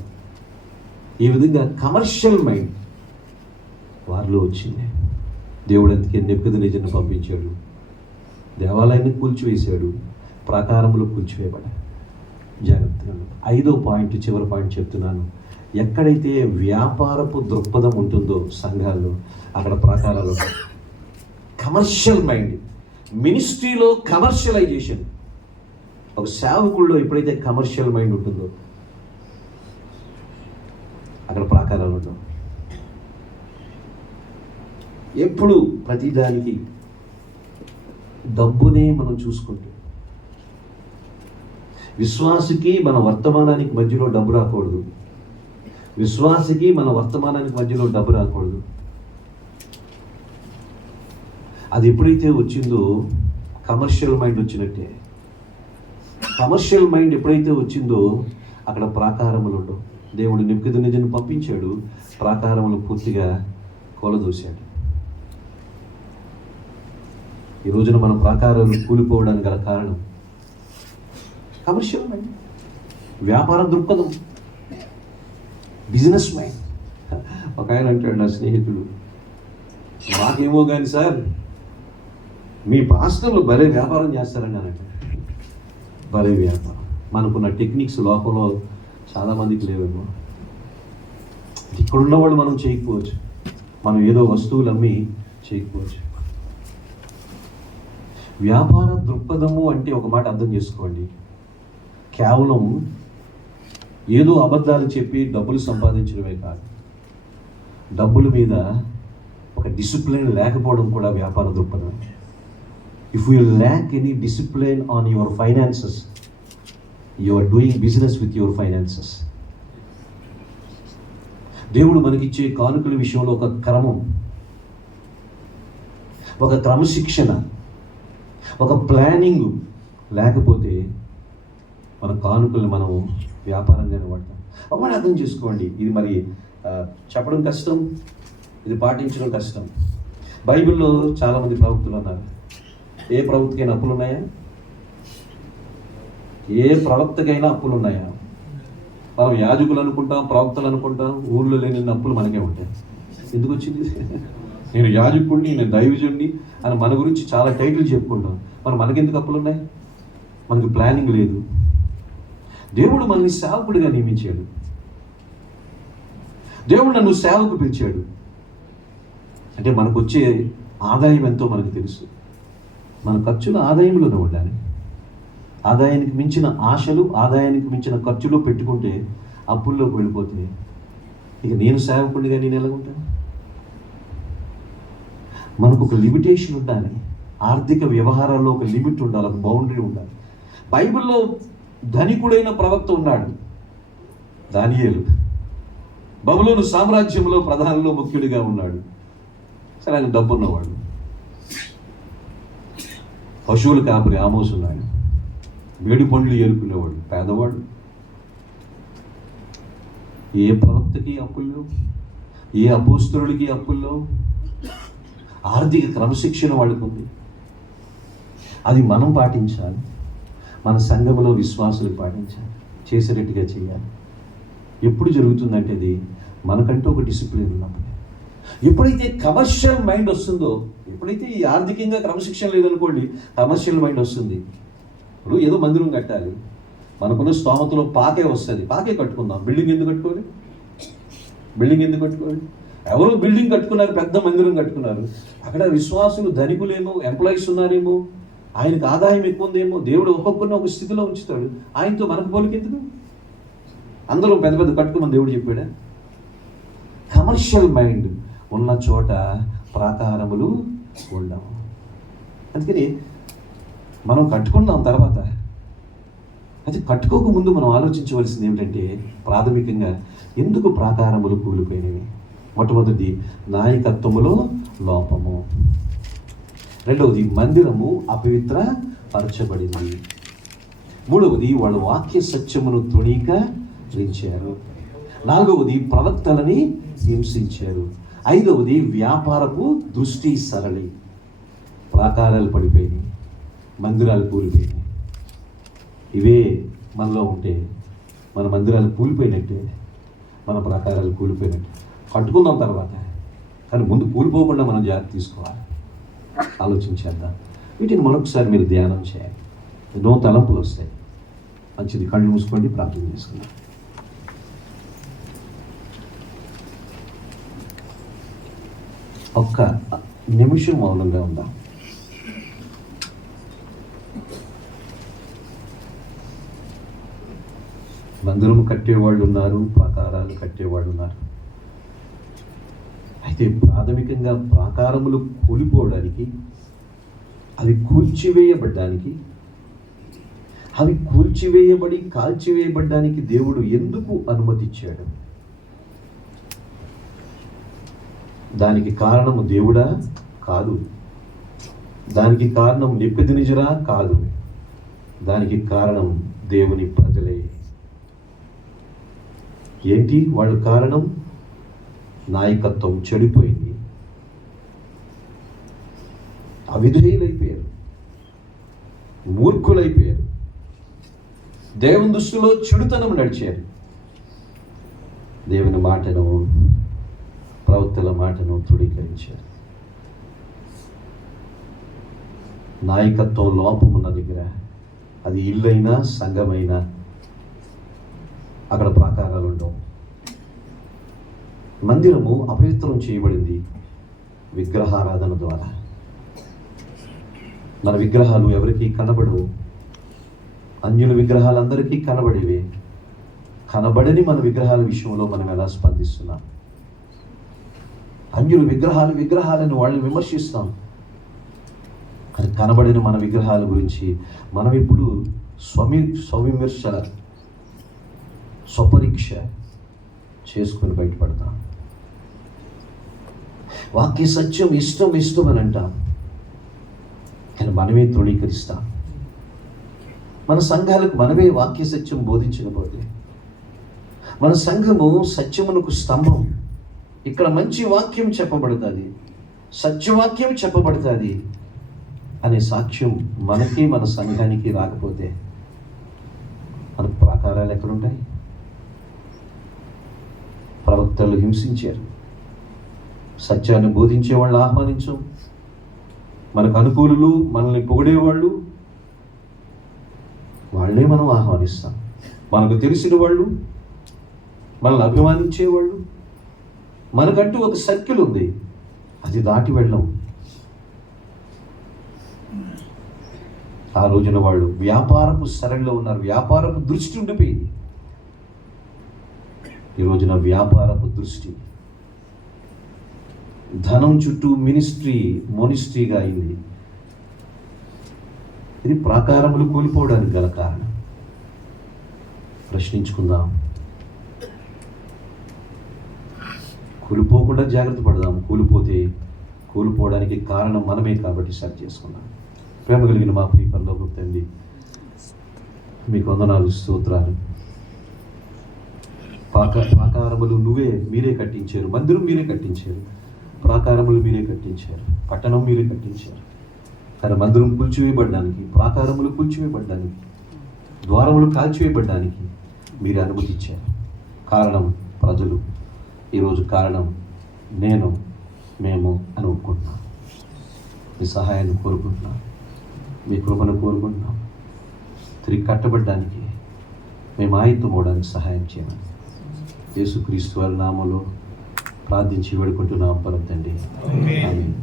ఈ విధంగా కమర్షియల్ మైండ్ వారిలో వచ్చింది. దేవుడు అందుకే నెబుకద్నెజరును పంపించాడు, దేవాలయాన్ని కూల్చివేశాడు, ప్రాకారములు కూల్చివేయబడ్డాయి. జాగ్రత్తగా 5వ పాయింట్, చివరి పాయింట్ చెప్తున్నాను. ఎక్కడైతే వ్యాపారపు దృక్పథం ఉంటుందో సంఘాల్లో, అక్కడ ప్రాకారాలు ఉంటాయి. కమర్షియల్ మైండ్, మినిస్ట్రీలో కమర్షియలైజేషన్. ఒక సేవకుల్లో ఎప్పుడైతే కమర్షియల్ మైండ్ ఉంటుందో అక్కడ ప్రాకారాలు ఉండవు. ఎప్పుడు ప్రతిదానికి డబ్బునే మనం చూసుకుంటాం. విశ్వాసికి మన వర్తమానానికి మధ్యలో డబ్బు రాకూడదు, విశ్వాసికి మన వర్తమానానికి మధ్యలో డబ్బు రాకూడదు. అది ఎప్పుడైతే వచ్చిందో కమర్షియల్ మైండ్ వచ్చినట్టే. కమర్షియల్ మైండ్ ఎప్పుడైతే వచ్చిందో అక్కడ ప్రాకారములు ఉండవు. దేవుడు నెబుకద్నెజరును పంపించాడు, ప్రాకారములు పూర్తిగా కూలదోశాడు. ఈ రోజున మన ప్రాకారాలు కూలిపోవడానికి గల కారణం కమర్షియల్ మైండ్, వ్యాపార దృక్పథం, బిజినెస్ మైండ్. ఒక ఆయన అంటాడు, నా స్నేహితుడు, మాకేమో కానీ సార్ మీ పాస్టర్లు భలే వ్యాపారం చేస్తారని అని అంటాడు. భలే వ్యాపారం, మనకున్న టెక్నిక్స్ లోకంలో చాలామందికి లేవేమో. ఇక్కడున్న వాళ్ళు మనం చేయకపోవచ్చు, మనం ఏదో వస్తువులు అమ్మి చేయకపోవచ్చు. వ్యాపార దృక్పథము అంటే ఒక మాట అర్థం చేసుకోండి, కేవలం ఏదో అబద్ధాలు చెప్పి డబ్బులు సంపాదించడమే కాదు, డబ్బుల మీద ఒక డిసిప్లిన్ లేకపోవడం కూడా వ్యాపార దృక్పథం. If you lack any discipline on your finances, you are doing business with your finances. దేవుడు మనకిచ్చే కానుకల విషయంలో ఒక క్రమం, ఒక క్రమశిక్షణ, ఒక ప్లానింగ్ లేకపోతే మన కానుకలు మనం వ్యాపారంగానే వాడతాం. అప్పుడు అర్థం చేసుకోండి, ఇది మరి చెప్పడం కష్టం, ఇది పాటించడం కష్టం. బైబిల్లో చాలామంది ప్రవక్తలు ఉన్నారు. ఏ ప్రవక్తకైనా అప్పులు ఉన్నాయా? ఏ ప్రవక్తకైనా అప్పులు ఉన్నాయా? మనం యాజకులు అనుకుంటాం, ప్రవక్తలు అనుకుంటాం, ఊళ్ళో లేని అప్పులు మనకే ఉంటాయి. ఎందుకు వచ్చింది? నేను యాజకుడిని, నేను దైవజుడిని అని మన గురించి చాలా టైటిల్ చెప్పుకుంటాం. మనకెందుకు అప్పులు ఉన్నాయి? మనకు ప్లానింగ్ లేదు. దేవుడు మనల్ని సేవకుడిగా నియమించాడు. దేవుడు నన్ను సేవకు పిలిచాడు అంటే మనకు వచ్చే ఆదాయం ఎంతో మనకు తెలుసు. మన ఖర్చులు ఆదాయంలోనే ఉండాలి. ఆదాయానికి మించిన ఆశలు, ఆదాయానికి మించిన ఖర్చులు పెట్టుకుంటే అప్పుల్లోకి వెళ్ళిపోతే ఇక నేను సేవకుడిగా నేను ఎలాగుంటాను? మనకు ఒక లిమిటేషన్ ఉండాలి. ఆర్థిక వ్యవహారాల్లో ఒక లిమిట్ ఉండాలి, ఒక బౌండరీ ఉండాలి. బైబిల్లో ధనికుడైన ప్రవక్త ఉన్నాడు, దానియేలు. బబులోను సామ్రాజ్యంలో ప్రధానంలో ముఖ్యుడిగా ఉన్నాడు. సరే, ఆయన డబ్బున్నవాడు. పశువుల కాపరి ఆమోసు ఉన్నాడు. వేడి పండ్లు ఏలుకునేవాడు, పేదవాడు. ఏ ప్రవక్తకి అప్పుల్లో, ఏ అపోస్తలుడికి అప్పుల్లో? ఆర్థిక క్రమశిక్షణ వాళ్ళకు ఉంది. అది మనం పాటించాలి. మన సంఘంలో విశ్వాసులు పాటించాలి, చేసేటట్టుగా చేయాలి. ఎప్పుడు జరుగుతుందంటే అది మనకంటూ ఒక డిసిప్లిన్ ఉన్నప్పుడు. ఎప్పుడైతే కమర్షియల్ మైండ్ వస్తుందో, ఎప్పుడైతే ఈ ఆర్థికంగా క్రమశిక్షణ లేదనుకోండి, కమర్షియల్ మైండ్ వస్తుంది. ఇప్పుడు ఏదో మందిరం కట్టాలి, మనకున్న స్తోమతలో పాకే వస్తుంది, పాకే కట్టుకుందాం. బిల్డింగ్ ఎందుకు కట్టుకోవాలి? ఎవరో బిల్డింగ్ కట్టుకున్నారు, పెద్ద మందిరం కట్టుకున్నారు. అక్కడ విశ్వాసులు ధనికులేమో, ఎంప్లాయీస్ ఉన్నారేమో, ఆయనకు ఆదాయం ఎక్కువ ఉందేమో. దేవుడు ఒక్కొక్కరిని ఒక స్థితిలో ఉంచుతాడు. ఆయనతో మనకు పోలికెందుకు? అందరూ పెద్ద పెద్ద కట్టుకోమని దేవుడు చెప్పాడా? కమర్షియల్ మైండ్ ఉన్న చోట ప్రాకారములు ఉండవు. అందుకని మనం కట్టుకున్నాం తర్వాత, అది కట్టుకోక ముందు మనం ఆలోచించవలసింది ఏమిటంటే, ప్రాథమికంగా ఎందుకు ప్రాకారములు కూలిపోయినవి? మొట్టమొదటిది నాయకత్వములో లోపము. రెండవది మందిరము అపవిత్రపరచబడింది. మూడవది వాళ్ళు వాక్య సత్యమును తృణీకరించారు. నాలుగవది ప్రవక్తలని హింసించారు. ఐదవది వ్యాపారపు దృష్టి సరళి. ప్రాకారాలు పడిపోయినాయి, మందిరాలు కూలిపోయినాయి. ఇవే మనలో ఉంటే మన మందిరాలు కూలిపోయినట్టే, మన ప్రాకారాలు కూలిపోయినట్టే. కట్టుకుందాం తర్వాత, కానీ ముందు కూలిపోకుండా మనం జాగ్రత్త తీసుకోవాలి. ఆలోచించేద్దాం. వీటిని మరొకసారి మీరు ధ్యానం చేయాలి. ఎన్నో తలంపులు వస్తాయి. మంచిది, కళ్ళు మూసుకోండి, ప్రార్థన చేసుకుందాం. ఒక్క నిమిషం మౌనంగా ఉందాం. మందిరం కట్టేవాళ్ళు ఉన్నారు, ప్రాకారాలు కట్టేవాళ్ళు ఉన్నారు. అయితే ప్రాథమికంగా ప్రాకారములు కూలిపోవడానికి, అవి కూల్చివేయబడి కాల్చివేయబడ్డానికి దేవుడు ఎందుకు అనుమతిచ్చాడు? దానికి కారణము దేవుడా? కాదు. దానికి కారణం నెబుకద్నెజరా? కాదు. దానికి కారణం దేవుని ప్రజలే. ఏంటి వాళ్ళ కారణం? నాయకత్వం చెడిపోయింది, అవిధేయులైపోయారు, మూర్ఖులైపోయారు, దేవుని దృష్టిలో చెడుతనం నడిచారు. దేవుని మాటను, ప్రవక్తల మాటను తృణీకరించారు. నాయకత్వం లోపం ఉన్న దగ్గర, అది ఇల్లైనా సంఘమైనా, అక్కడ ప్రాకారాలు ఉండవు. మందిరము అపవిత్రం చేయబడింది విగ్రహారాధన ద్వారా. మన విగ్రహాలు ఎవరికి కనబడవు, అన్యుల విగ్రహాలు అందరికీ కనబడేవే. కనబడని మన విగ్రహాల విషయంలో మనం ఎలా స్పందిస్తున్నాం? అన్యుల విగ్రహాలను వాళ్ళని విమర్శిస్తాం, కానీ కనబడిన మన విగ్రహాల గురించి మనం ఇప్పుడు స్వవిమర్శ, స్వపరీక్ష చేసుకుని బయటపడతాం. వాక్య సత్యం ఇష్టం అని అంటాం, కానీ మనమే తృణీకరిస్తాం. మన సంఘాలకు మనమే వాక్య సత్యం బోధించకపోతే, మన సంఘము సత్యమునకు స్తంభం. ఇక్కడ మంచి వాక్యం చెప్పబడుతుంది, సత్యవాక్యం చెప్పబడుతుంది అనే సాక్ష్యం మనకి మన సంఘానికి రాకపోతే మనకు ప్రాకారాలు ఎక్కడుంటాయి? ప్రవక్తలు హింసించారు, సత్యాన్ని బోధించే వాళ్ళు ఆహ్వానించాం, మనకు అనుకూలులు, మనల్ని పొగిడేవాళ్ళు వాళ్ళే మనం ఆహ్వానిస్తాం. మనకు తెలిసిన వాళ్ళు, మనల్ని అభిమానించేవాళ్ళు, మనకంటూ ఒక సర్కిల్ ఉంది, అది దాటి వెళ్ళం. ఆ రోజున వాళ్ళు వ్యాపారపు సరళిలో ఉన్నారు, వ్యాపారపు దృష్టి ఉండిపోయింది. ఈ రోజున వ్యాపారపు దృష్టి, ధనం చుట్టూ మొనిస్ట్రీగా అయింది. ఇది ప్రాకారములు కూలిపోవడానికి గల కారణం. ప్రశ్నించుకుందాం, కూలిపోకుండా జాగ్రత్త పడదాం. కూలిపోవడానికి కారణం మనమే కాబట్టి సరి చేసుకుందాం. ప్రేమ కలిగిన మా ప్రియ పరలోకపు తండ్రి, మీకు వందనాలు, స్తోత్రాలు. ప్రాకారములు మీరే కట్టించారు, మందిరం మీరే కట్టించారు, ప్రాకారములు మీరే కట్టించారు, పట్టణం మీరే కట్టించారు. కానీ మందిరం కూల్చివేయబడ్డానికి, ప్రాకారములు కూల్చివేయబడ్డానికి, ద్వారములు కాల్చివేయబడ్డానికి మీరే అనుమతి ఇచ్చారు. కారణం ప్రజలు, ఈరోజు కారణం మేము అని ఒప్పుకుంటున్నాం. మీ సహాయాన్ని కోరుకుంటున్నాం, మీ కృపను కోరుకుంటున్నాం. తిరిగి కట్టబడ్డానికి, మేము ఆయుత్తం అవడానికి సహాయం చేయమని యేసుక్రీస్తు వారి నామములో ప్రార్థించి వేడుకుంటున్నాం పరమ తండ్రి. ఆమేన్.